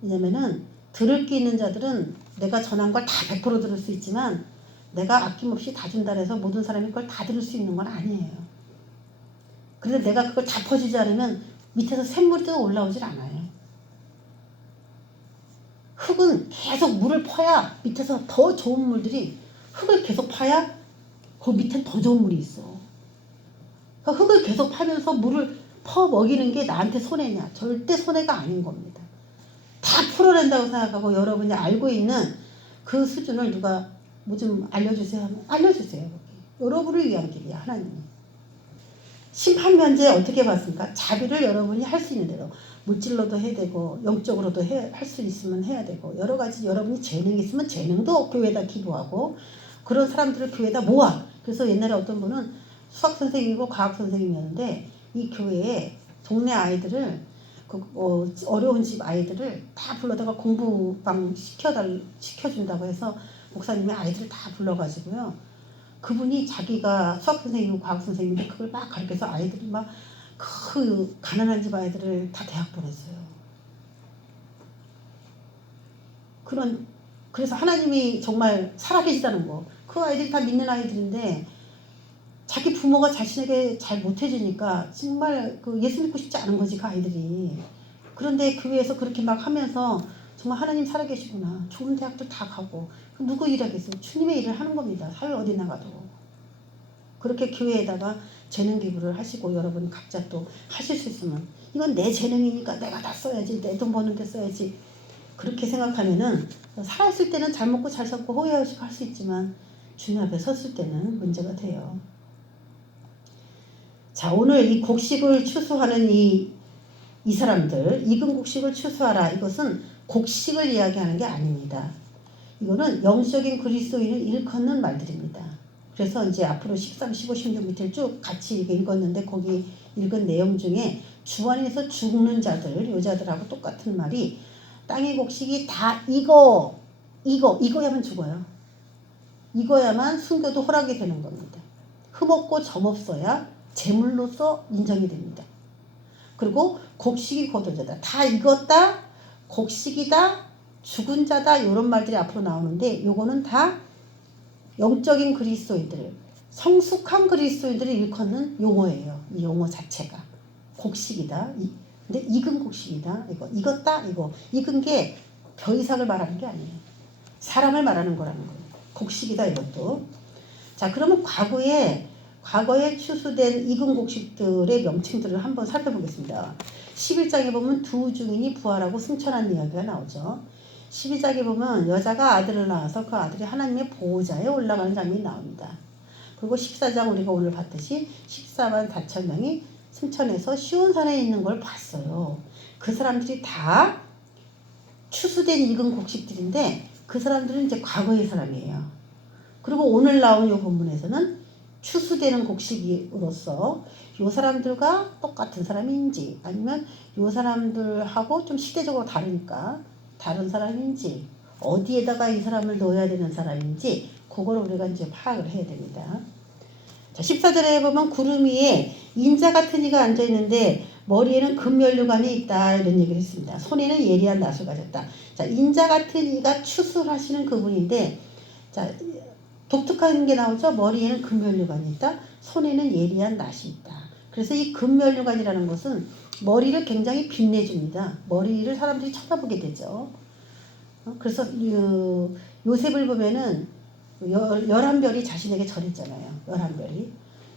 왜냐면은 들을 게 있는 자들은 내가 전한 걸 다 100% 들을 수 있지만 내가 아낌없이 다 준다 해서 모든 사람이 그걸 다 들을 수 있는 건 아니에요. 그런데 내가 그걸 다 퍼주지 않으면 밑에서 샘물이 또 올라오질 않아요. 흙은 계속 물을 퍼야 밑에서 더 좋은 물들이, 흙을 계속 파야 그 밑엔 더 좋은 물이 있어. 그러니까 흙을 계속 파면서 물을 퍼 먹이는 게 나한테 손해냐? 절대 손해가 아닌 겁니다. 다 풀어낸다고 생각하고 여러분이 알고 있는 그 수준을 누가 뭐 좀 알려주세요 하면 알려주세요. 여러분을 위한 길이야, 하나님이. 심판면제 어떻게 봤습니까? 자비를 여러분이 할 수 있는 대로 물질로도 해야 되고 영적으로도 할 수 있으면 해야 되고 여러 가지 여러분이 재능이 있으면 재능도 교회에다 기부하고 그런 사람들을 교회에다 모아. 그래서 옛날에 어떤 분은 수학 선생님이고 과학 선생님이었는데 이 교회에 동네 아이들을 어려운 집 아이들을 다 불러다가 공부방 시켜준다고 해서 목사님이 아이들을 다 불러가지고요. 그분이 자기가 수학 선생님이고 과학 선생님인데 그걸 막 가르쳐서 아이들이 막 그 가난한 집 아이들을 다 대학 보냈어요. 그래서 하나님이 정말 살아계시다는 거. 그 아이들이 다 믿는 아이들인데 자기 부모가 자신에게 잘 못해주니까 정말 그 예수 믿고 싶지 않은 거지, 그 아이들이. 그런데 교회에서 그렇게 막 하면서 정말 하나님 살아계시구나. 좋은 대학들 다 가고. 누구 일하겠어요? 주님의 일을 하는 겁니다. 사회 어디 나가도. 그렇게 교회에다가 재능 기부를 하시고 여러분 각자 또 하실 수 있으면 이건 내 재능이니까 내가 다 써야지. 내 돈 버는 데 써야지. 그렇게 생각하면은 살아있을 때는 잘 먹고 잘 살고 호의호식 할 수 있지만 주님 앞에 섰을 때는 문제가 돼요. 자, 오늘 이 곡식을 추수하는 이 사람들, 익은 곡식을 추수하라. 이것은 곡식을 이야기하는 게 아닙니다. 이거는 영적인 그리스도인을 일컫는 말들입니다. 그래서 이제 앞으로 13, 15, 16 밑을 쭉 같이 이렇게 읽었는데 거기 읽은 내용 중에 주 안에서 죽는 자들, 여자들하고 똑같은 말이 땅의 곡식이 다 익어야만 죽어요. 익어야만 순교도 허락이 되는 겁니다. 흠없고 점없어야 제물로서 인정이 됩니다. 그리고 곡식이 거두자다. 다 익었다, 곡식이다, 죽은 자다 이런 말들이 앞으로 나오는데 요거는 다 영적인 그리스도인들, 성숙한 그리스도인들을 일컫는 용어예요. 이 용어 자체가. 곡식이다. 근데 익은 곡식이다. 이거 익었다. 이거 익은 게 벼이삭을 말하는 게 아니에요. 사람을 말하는 거라는 거예요. 곡식이다 이것도. 자, 그러면 과거에 추수된 익은 곡식들의 명칭들을 한번 살펴보겠습니다. 11장에 보면 두 증인이 부활하고 승천한 이야기가 나오죠. 12장에 보면 여자가 아들을 낳아서 그 아들이 하나님의 보호자에 올라가는 장면이 나옵니다. 그리고 14장 우리가 오늘 봤듯이 14만 4천 명이 승천해서 시온산에 있는 걸 봤어요. 그 사람들이 다 추수된 익은 곡식들인데 그 사람들은 이제 과거의 사람이에요. 그리고 오늘 나온 이 본문에서는 추수되는 곡식으로서 이 사람들과 똑같은 사람인지 아니면 이 사람들하고 좀 시대적으로 다르니까 다른 사람인지 어디에다가 이 사람을 넣어야 되는 사람인지 그걸 우리가 이제 파악을 해야 됩니다. 자, 14절에 보면 구름 위에 인자 같은 이가 앉아 있는데 머리에는 금면류관이 있다 이런 얘기를 했습니다. 손에는 예리한 낫을 가졌다. 자, 인자 같은 이가 추수하시는 그분인데 자, 독특한 게 나오죠. 머리에는 금면류관이 있다. 손에는 예리한 낫이 있다. 그래서 이 금면류관이라는 것은 머리를 굉장히 빛내줍니다. 머리를 사람들이 쳐다보게 되죠. 그래서 요셉을 보면은 11별이 자신에게 절했잖아요. 11별이.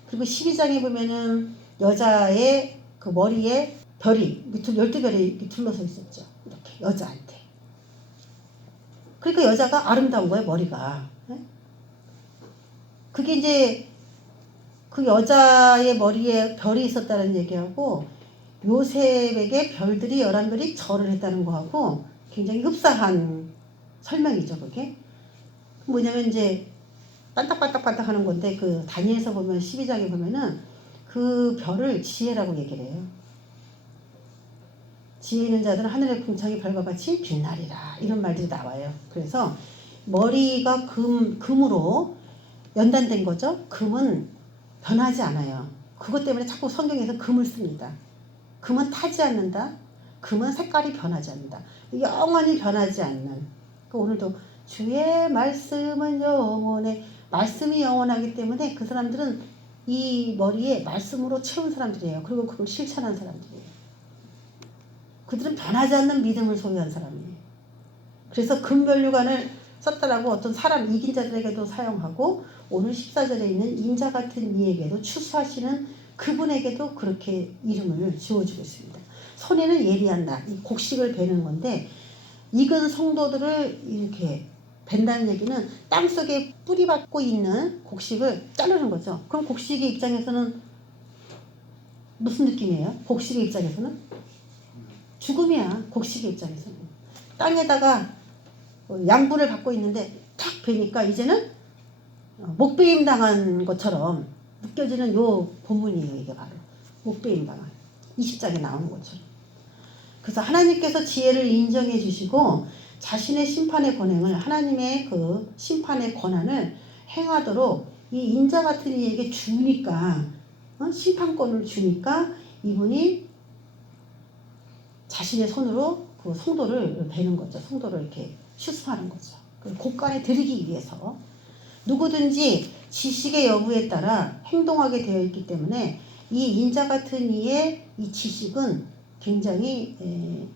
그리고 12장에 보면은 여자의 그 머리에 별이 12별이 둘러서 있었죠. 이렇게 여자한테. 그러니까 여자가 아름다운 거예요. 머리가. 그게 이제 그 여자의 머리에 별이 있었다는 얘기하고 요셉에게 별들이 11별이 절을 했다는 거하고 굉장히 흡사한 설명이죠. 그게 뭐냐면 이제 반딱반딱반딱 하는 건데 그 다니엘서 보면 12장에 보면은 그 별을 지혜라고 얘기를 해요. 지혜 있는 자들은 하늘의 궁창이 별과 같이 빛나리라. 이런 말들이 나와요. 그래서 머리가 금으로 연단된 거죠. 금은 변하지 않아요. 그것 때문에 자꾸 성경에서 금을 씁니다. 금은 타지 않는다. 금은 색깔이 변하지 않는다. 영원히 변하지 않는. 오늘도 주의 말씀은 영원해. 말씀이 영원하기 때문에 그 사람들은 이 머리에 말씀으로 채운 사람들이에요. 그리고 그걸 실천한 사람들이에요. 그들은 변하지 않는 믿음을 소유한 사람이에요. 그래서 금면류관을 썼다라고 어떤 사람 이긴 자들에게도 사용하고 오늘 14절에 있는 인자 같은 이에게도 추수하시는 그분에게도 그렇게 이름을 지어주고 있습니다. 손에는 예리한 날, 이 곡식을 베는 건데 익은 성도들을 이렇게 벤다는 얘기는 땅속에 뿌리박고 있는 곡식을 자르는 거죠. 그럼 곡식의 입장에서는 무슨 느낌이에요? 곡식의 입장에서는? 죽음이야. 곡식의 입장에서는. 땅에다가 양분을 받고 있는데 탁 베니까 이제는 목베임 당한 것처럼 느껴지는 요 본문이에요. 이게 바로 목베임 당한 20장에 나오는 것처럼. 그래서 하나님께서 지혜를 인정해 주시고 자신의 심판의 권행을 하나님의 그 심판의 권한을 행하도록 이 인자 같은 이에게 주니까 심판권을 주니까 이분이 자신의 손으로 그 성도를 베는 거죠. 성도를 이렇게 추수하는 거죠. 곳간에 들이기 위해서 누구든지 지식의 여부에 따라 행동하게 되어 있기 때문에 이 인자 같은 이의 이 지식은 굉장히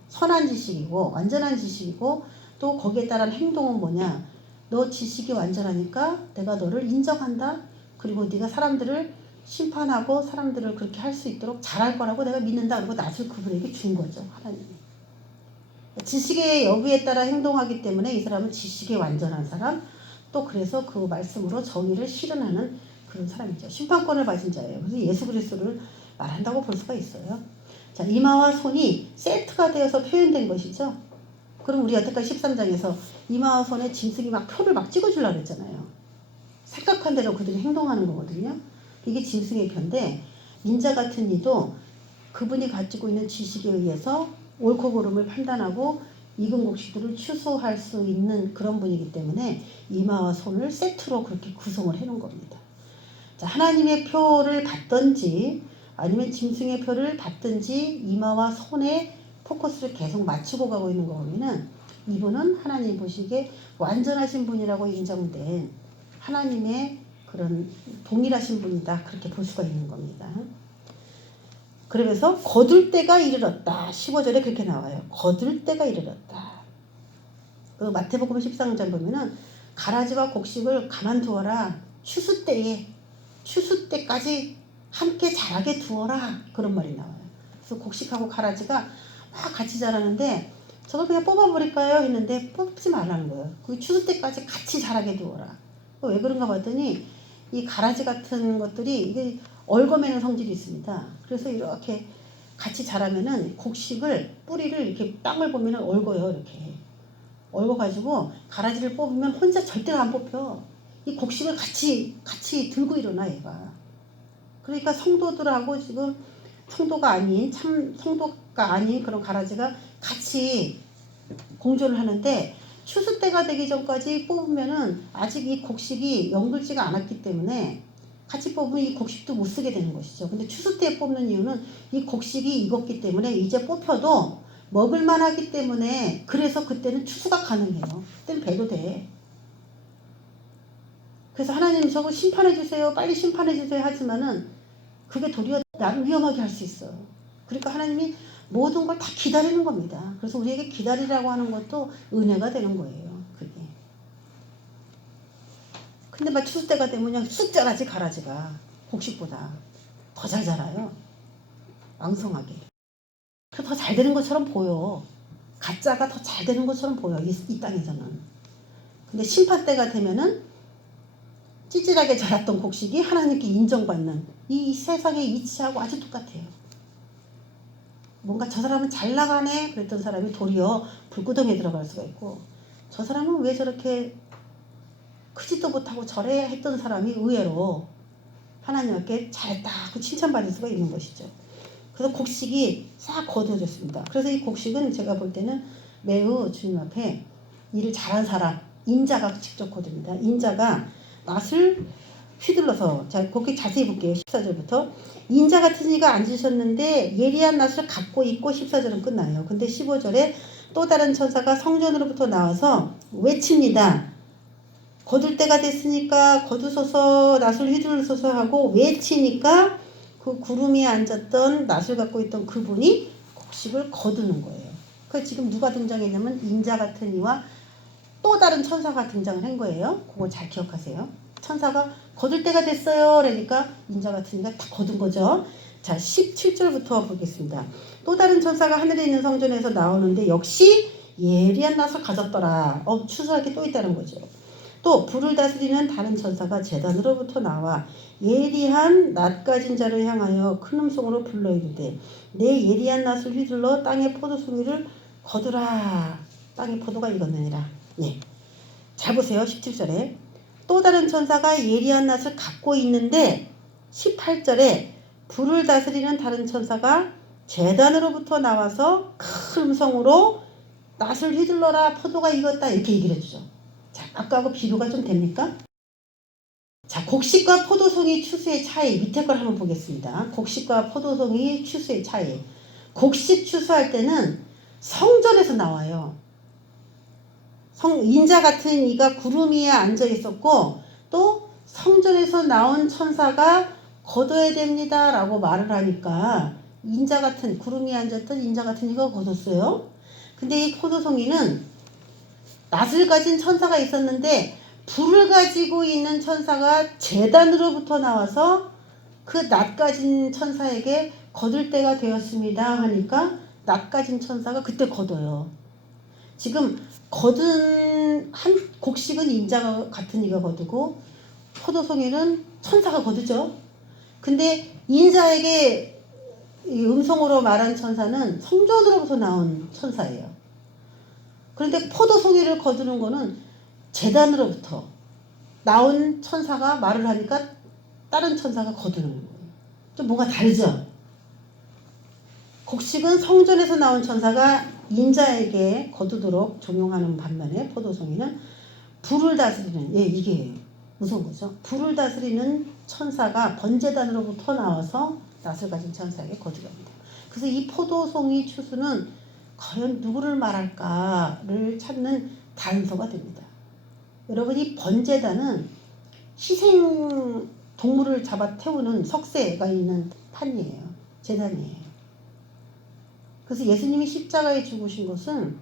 선한 지식이고 완전한 지식이고 또 거기에 따른 행동은 뭐냐? 너 지식이 완전하니까 내가 너를 인정한다. 그리고 네가 사람들을 심판하고 사람들을 그렇게 할 수 있도록 잘할 거라고 내가 믿는다. 그리고 낯을 그분에게 준 거죠. 하나님이. 지식의 여부에 따라 행동하기 때문에 이 사람은 지식이 완전한 사람, 또 그래서 그 말씀으로 정의를 실현하는 그런 사람이죠. 심판권을 가진 자예요. 그래서 예수 그리스도를 말한다고 볼 수가 있어요. 자, 이마와 손이 세트가 되어서 표현된 것이죠. 그럼 우리 여태까지 13장에서 이마와 손에 짐승이 막 표를 막 찍어주려고 그랬잖아요. 생각한 대로 그들이 행동하는 거거든요. 이게 짐승의 표인데 인자 같은 이도 그분이 가지고 있는 지식에 의해서 옳고 그름을 판단하고 익은 곡식들을 추수할 수 있는 그런 분이기 때문에 이마와 손을 세트로 그렇게 구성을 해놓은 겁니다. 자, 하나님의 표를 받든지 아니면 짐승의 표를 받든지 이마와 손에 포커스를 계속 맞추고 가고 있는 거 보면은 이분은 하나님 보시기에 완전하신 분이라고 인정된 하나님의 그런 동일하신 분이다. 그렇게 볼 수가 있는 겁니다. 그러면서 거둘 때가 이르렀다. 15절에 그렇게 나와요. 거둘 때가 이르렀다. 그 마태복음 13장 보면은 가라지와 곡식을 가만두어라. 추수 때까지 함께 자라게 두어라. 그런 말이 나와요. 그래서 곡식하고 가라지가 막 같이 자라는데 저걸 그냥 뽑아버릴까요? 했는데 뽑지 말라는 거예요. 그 추수 때까지 같이 자라게 두어라. 왜 그런가 봤더니 이 가라지 같은 것들이 이게 얽어매는 성질이 있습니다. 그래서 이렇게 같이 자라면은 곡식을 뿌리를 이렇게 땅을 보면은 얽어요. 이렇게 얽어가지고 가라지를 뽑으면 혼자 절대로 안 뽑혀. 이 곡식을 같이 들고 일어나 얘가. 그러니까 성도들하고 지금 성도가 아닌 참 성도가 아닌 그런 가라지가 같이 공존을 하는데 추수 때가 되기 전까지 뽑으면은 아직 이 곡식이 연글지가 않았기 때문에 같이 뽑으면 이 곡식도 못 쓰게 되는 것이죠. 근데 추수 때 뽑는 이유는 이 곡식이 익었기 때문에 이제 뽑혀도 먹을만 하기 때문에 그래서 그때는 추수가 가능해요. 그때는 배도 돼. 그래서 하나님 저거 심판해 주세요. 빨리 심판해 주세요. 하지만은 그게 도리어 나를 위험하게 할 수 있어요. 그러니까 하나님이 모든 걸 다 기다리는 겁니다. 그래서 우리에게 기다리라고 하는 것도 은혜가 되는 거예요. 그게. 근데 막 추수 때가 되면 그냥 쑥 자라지 가라지가 곡식보다 더 잘 자라요. 왕성하게. 더 잘 되는 것처럼 보여. 가짜가 더 잘 되는 것처럼 보여. 이 땅에서는. 근데 심판 때가 되면은 찌질하게 자랐던 곡식이 하나님께 인정받는 이 세상의 이치하고 아주 똑같아요. 뭔가 저 사람은 잘 나가네 그랬던 사람이 도리어 불구덩이에 들어갈 수가 있고 저 사람은 왜 저렇게 크지도 못하고 저래 했던 사람이 의외로 하나님 앞에 잘했다 고 칭찬받을 수가 있는 것이죠. 그래서 곡식이 싹 거두어졌습니다. 그래서 이 곡식은 제가 볼 때는 매우 주님 앞에 일을 잘한 사람, 인자가 직접 거둡니다. 인자가 낫을 휘둘러서, 자, 곡식 자세히 볼게요. 14절부터. 인자 같은 이가 앉으셨는데 예리한 낫을 갖고 있고, 14절은 끝나요. 근데 15절에 또 다른 천사가 성전으로부터 나와서 외칩니다. 거둘 때가 됐으니까 거두소서, 낫을 휘둘러소서 하고 외치니까 그 구름이 앉았던 낫을 갖고 있던 그분이 곡식을 거두는 거예요. 그래서 지금 누가 등장했냐면 인자 같은 이와 또 다른 천사가 등장을 한 거예요. 그거 잘 기억하세요. 천사가 거둘 때가 됐어요. 그러니까 인자 같은 이가 다 거둔 거죠. 자, 17절부터 보겠습니다. 또 다른 천사가 하늘에 있는 성전에서 나오는데 역시 예리한 낫을 가졌더라. 추수할 게 또 있다는 거죠. 또 불을 다스리는 다른 천사가 제단으로부터 나와 예리한 낫 가진 자를 향하여 큰 음성으로 불러 이르되 내 예리한 낫을 휘둘러 땅의 포도송이를 거두라. 땅의 포도가 익었느니라. 예. 잘 보세요. 17절에 또 다른 천사가 예리한 낫을 갖고 있는데 18절에 불을 다스리는 다른 천사가 제단으로부터 나와서 큰 음성으로 낫을 휘둘러라. 포도가 익었다. 이렇게 얘기를 해주죠. 자, 아까하고 비교가 좀 됩니까? 자, 곡식과 포도송이 추수의 차이, 밑에 걸 한번 보겠습니다. 곡식과 포도송이 추수의 차이. 곡식 추수할 때는 성전에서 나와요. 인자 같은 이가 구름 위에 앉아 있었고, 또 성전에서 나온 천사가 거둬야 됩니다 라고 말을 하니까 인자 같은, 구름 위에 앉았던 인자 같은 이가 거뒀어요. 근데 이 포도송이는 낫을 가진 천사가 있었는데 불을 가지고 있는 천사가 제단으로부터 나와서 그 낫 가진 천사에게 거둘 때가 되었습니다 하니까 낫 가진 천사가 그때 거둬요. 지금 거둔 한 곡식은 인자 같은 이가 거두고 포도송이는 천사가 거두죠. 근데 인자에게 음성으로 말한 천사는 성전으로부터 나온 천사예요. 그런데 포도송이를 거두는 거는 제단으로부터 나온 천사가 말을 하니까 다른 천사가 거두는 거예요. 좀 뭔가 다르죠? 곡식은 성전에서 나온 천사가 인자에게 거두도록 종용하는 반면에 포도송이는 불을 다스리는, 이게 무서운 거죠. 불을 다스리는 천사가 번제단으로부터 나와서 낫을 가진 천사에게 거두랍니다. 그래서 이 포도송이 추수는 과연 누구를 말할까를 찾는 단서가 됩니다. 여러분, 이 번제단은 희생 동물을 잡아 태우는 석쇠가 있는 판이에요. 제단이에요. 그래서 예수님이 십자가에 죽으신 것은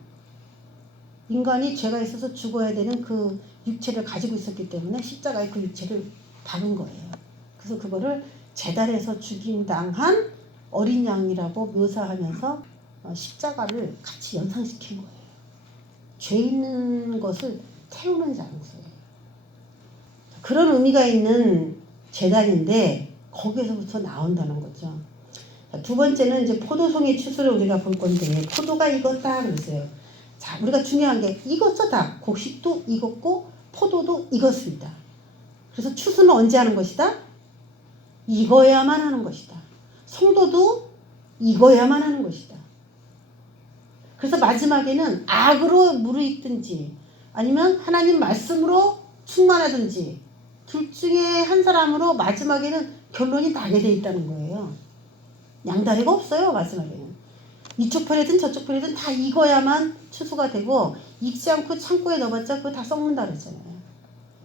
인간이 죄가 있어서 죽어야 되는 그 육체를 가지고 있었기 때문에 십자가에 그 육체를 박은 거예요. 그래서 그거를 제단에서 죽임당한 어린 양이라고 묘사하면서 십자가를 같이 연상시킨 거예요. 죄 있는 것을 태우는 장소예요. 그런 의미가 있는 제단인데 거기에서부터 나온다는 거죠. 두 번째는 이제 포도송이 추수를 우리가 볼 건데 포도가 익었다 그랬어요. 자, 우리가 중요한 게 익었어 다. 곡식도 익었고 포도도 익었습니다. 그래서 추수는 언제 하는 것이다? 익어야만 하는 것이다. 성도도 익어야만 하는 것이다. 그래서 마지막에는 악으로 무르익든지 아니면 하나님 말씀으로 충만하든지 둘 중에 한 사람으로 마지막에는 결론이 나게 돼 있다는 거예요. 양다리가 없어요. 마지막에는. 이쪽 편이든 저쪽 편이든 다 익어야만 추수가 되고 익지 않고 창고에 넣어봤자 그거 다 썩는다 그랬잖아요.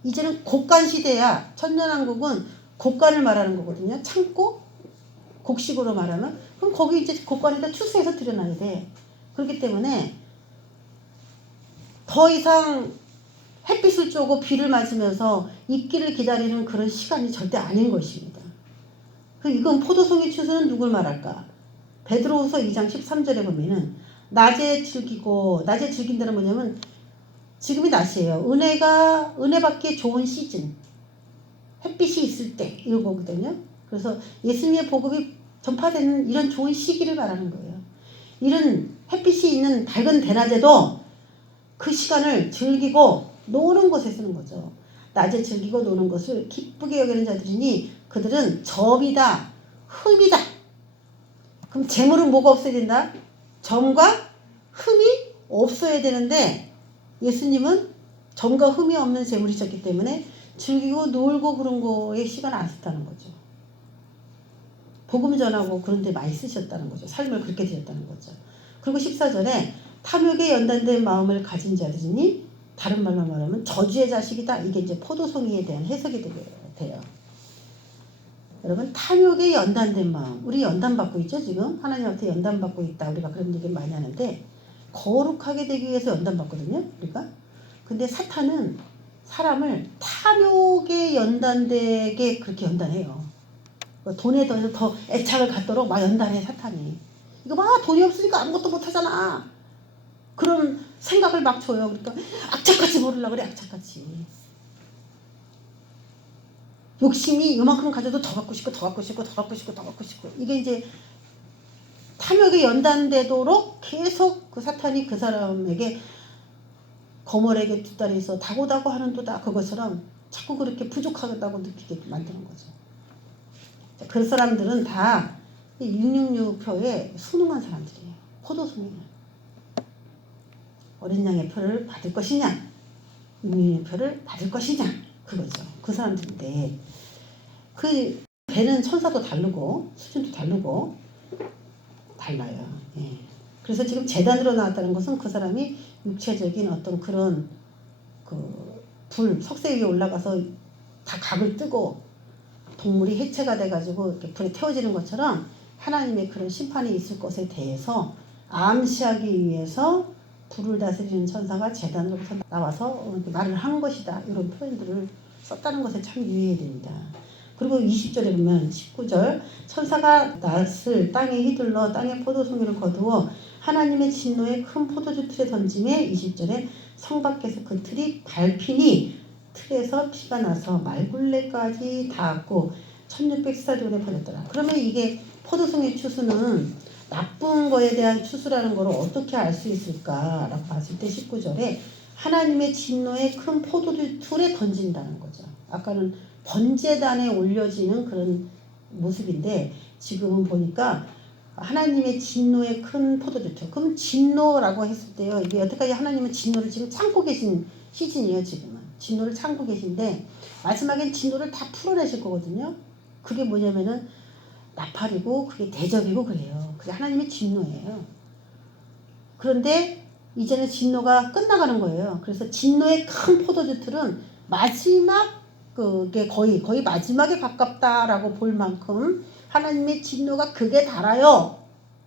이제는 곡간 시대야. 천년왕국은 곡간을 말하는 거거든요. 창고? 곡식으로 말하면 그럼 거기 이제 곡간에다 추수해서 들여놔야 돼. 그렇기 때문에 더 이상 햇빛을 쬐고 비를 맞으면서 익기를 기다리는 그런 시간이 절대 아닌 것입니다. 이건 포도송이 추수는 누굴 말할까? 베드로후서 2장 13절에 보면은 낮에 즐기고, 낮에 즐긴다는 뭐냐면 지금이 낮이에요. 은혜 받기 좋은 시즌, 햇빛이 있을 때 이런 거거든요. 그래서 예수님의 복음이 전파되는 이런 좋은 시기를 말하는 거예요. 이런 햇빛이 있는 밝은 대낮에도 그 시간을 즐기고 노는 것에 쓰는 거죠. 낮에 즐기고 노는 것을 기쁘게 여기는 자들이니 그들은 점이다, 흠이다. 그럼 재물은 뭐가 없어야 된다? 점과 흠이 없어야 되는데 예수님은 점과 흠이 없는 재물이셨기 때문에 즐기고 놀고 그런 거에 시간 안 썼다는 거죠. 복음 전하고 그런 데 많이 쓰셨다는 거죠. 삶을 그렇게 드렸다는 거죠. 그리고 14절에 탐욕에 연단된 마음을 가진 자들이니 다른 말로 말하면 저주의 자식이다. 이게 이제 포도송이에 대한 해석이 돼요. 여러분, 탐욕에 연단된 마음. 우리 연단받고 있죠, 지금? 하나님한테 연단받고 있다. 우리가 그런 얘기 많이 하는데 거룩하게 되기 위해서 연단받거든요, 우리가. 근데 사탄은 사람을 탐욕에 연단되게 그렇게 연단해요. 돈에 더 애착을 갖도록 막 연단해, 사탄이. 이거 봐, 돈이 없으니까 아무것도 못하잖아. 그런 생각을 막 줘요. 그러니까 악착같이 모르려고 그래, 악착같이. 욕심이 요만큼 가져도 더 갖고 싶고 더 갖고 싶고 더 갖고 싶고 더 갖고 싶고, 이게 이제 탐욕에 연단되도록 계속 그 사탄이 그 사람에게 거머리에게 두 다리 있어 다고다고 하는 도다, 그것처럼 자꾸 그렇게 부족하다고 느끼게 만드는 거죠. 그 사람들은 다 666표에 순응한 사람들이에요. 포도송이는 어린 양의 표를 받을 것이냐, 666표를 받을 것이냐, 그거죠. 그 사람들인데 그 배는 천사도 다르고 수준도 다르고 달라요. 예. 그래서 지금 재단으로 나왔다는 것은 그 사람이 육체적인 어떤 그런 그 불, 석쇠 위에 올라가서 다 각을 뜨고 동물이 해체가 돼가지고 이렇게 불에 태워지는 것처럼 하나님의 그런 심판이 있을 것에 대해서 암시하기 위해서 불을 다스리는 천사가 재단으로부터 나와서 말을 하는 것이다. 이런 표현들을 썼다는 것에 참 유의해야 됩니다. 그리고 20절에 보면 19절 천사가 낫을 땅에 휘둘러 땅의 포도송이를 거두어 하나님의 진노의 큰 포도주 틀에 던짐에 20절에 성 밖에서 그 틀이 밟히니 틀에서 피가 나서 말굴레까지 닿았고 1600스타디온에 퍼졌더라. 그러면 이게 포도송이 추수는 나쁜 거에 대한 추수라는 걸 어떻게 알 수 있을까라고 봤을 때 19절에 하나님의 진노의 큰 포도주 틀에 던진다는 거죠. 아까는 번제단에 올려지는 그런 모습인데 지금은 보니까 하나님의 진노의 큰 포도주 틀. 그럼 진노라고 했을 때요, 이게 여태까지 하나님은 진노를 지금 참고 계신 시즌이에요. 지금은 진노를 참고 계신데 마지막엔 진노를 다 풀어내실 거거든요. 그게 뭐냐면은 나팔이고 그게 대접이고 그래요. 그게 하나님의 진노예요. 그런데 이제는 진노가 끝나가는 거예요. 그래서 진노의 큰 포도주 틀은 마지막 그게 거의 마지막에 가깝다라고 볼 만큼 하나님의 진노가 극에 달아요.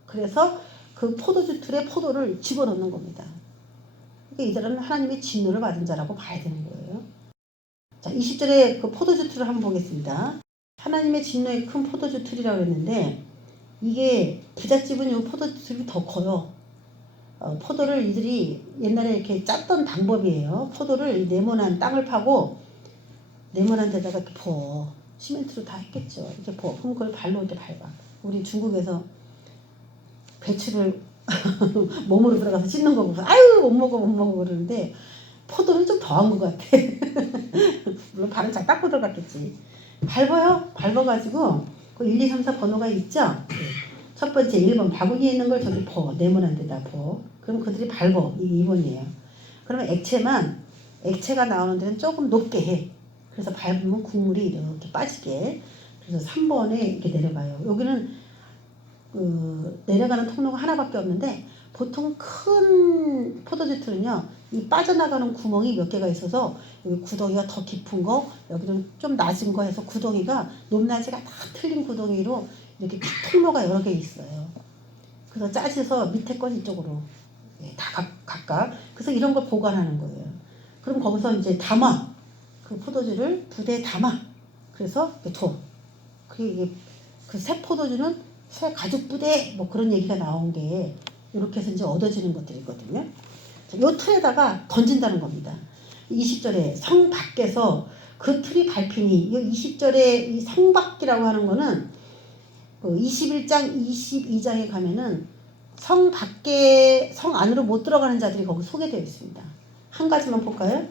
그래서 그 포도주 틀에 포도를 집어넣는 겁니다. 그러니까 이들은 하나님의 진노를 받은 자라고 봐야 되는 거예요. 자, 20절에 그 포도주 틀을 한번 보겠습니다. 하나님의 진노의 큰 포도주 틀이라고 했는데 이게 부잣집은 이 포도주 틀이 더 커요. 포도를 이들이 옛날에 이렇게 짰던 방법이에요. 포도를 네모난 땅을 파고 네모난 데다가 이렇게 부어. 시멘트로 다 했겠죠. 이렇게 부어. 그럼 그걸 발로 이렇게 밟아. 우리 중국에서 배추를 몸으로 들어가서 씻는 거 보고 아유 못 먹어 그러는데 포도는 좀 더한 것 같아. 물론 발은 잘 닦고 들어갔겠지. 밟아요. 밟아가지고 그 1, 2, 3, 4 번호가 있죠. 첫 번째 1번 바구니에 있는 걸 저기 부어. 네모난 데다 부어. 그럼 그들이 밟어. 이게 2번이에요. 그러면 액체가 나오는 데는 조금 높게 해. 그래서 밟으면 국물이 이렇게 빠지게. 그래서 3번에 이렇게 내려가요. 여기는 내려가는 통로가 하나밖에 없는데 보통 큰 포도주 틀은요, 이 빠져나가는 구멍이 몇 개가 있어서 여기 구덩이가 더 깊은 거, 여기는 좀 낮은 거 해서 구덩이가 높낮이가 다 틀린 구덩이로 이렇게 통로가 여러 개 있어요. 그래서 짜져서 밑에 건 이쪽으로 다 각각. 그래서 이런 걸 보관하는 거예요. 그럼 거기서 이제 담아. 그 포도주를 부대에 담아. 그래서 둬. 그 새 포도주는 새 가죽 부대 뭐 그런 얘기가 나온 게 이렇게 해서 이제 얻어지는 것들이거든요. 이 틀에다가 던진다는 겁니다. 20절에 성 밖에서 그 틀이 밟히니, 이 20절에 이 성 밖이라고 하는 거는 21장 22장에 가면은 성 밖에, 성 안으로 못 들어가는 자들이 거기 소개되어 있습니다. 한 가지만 볼까요?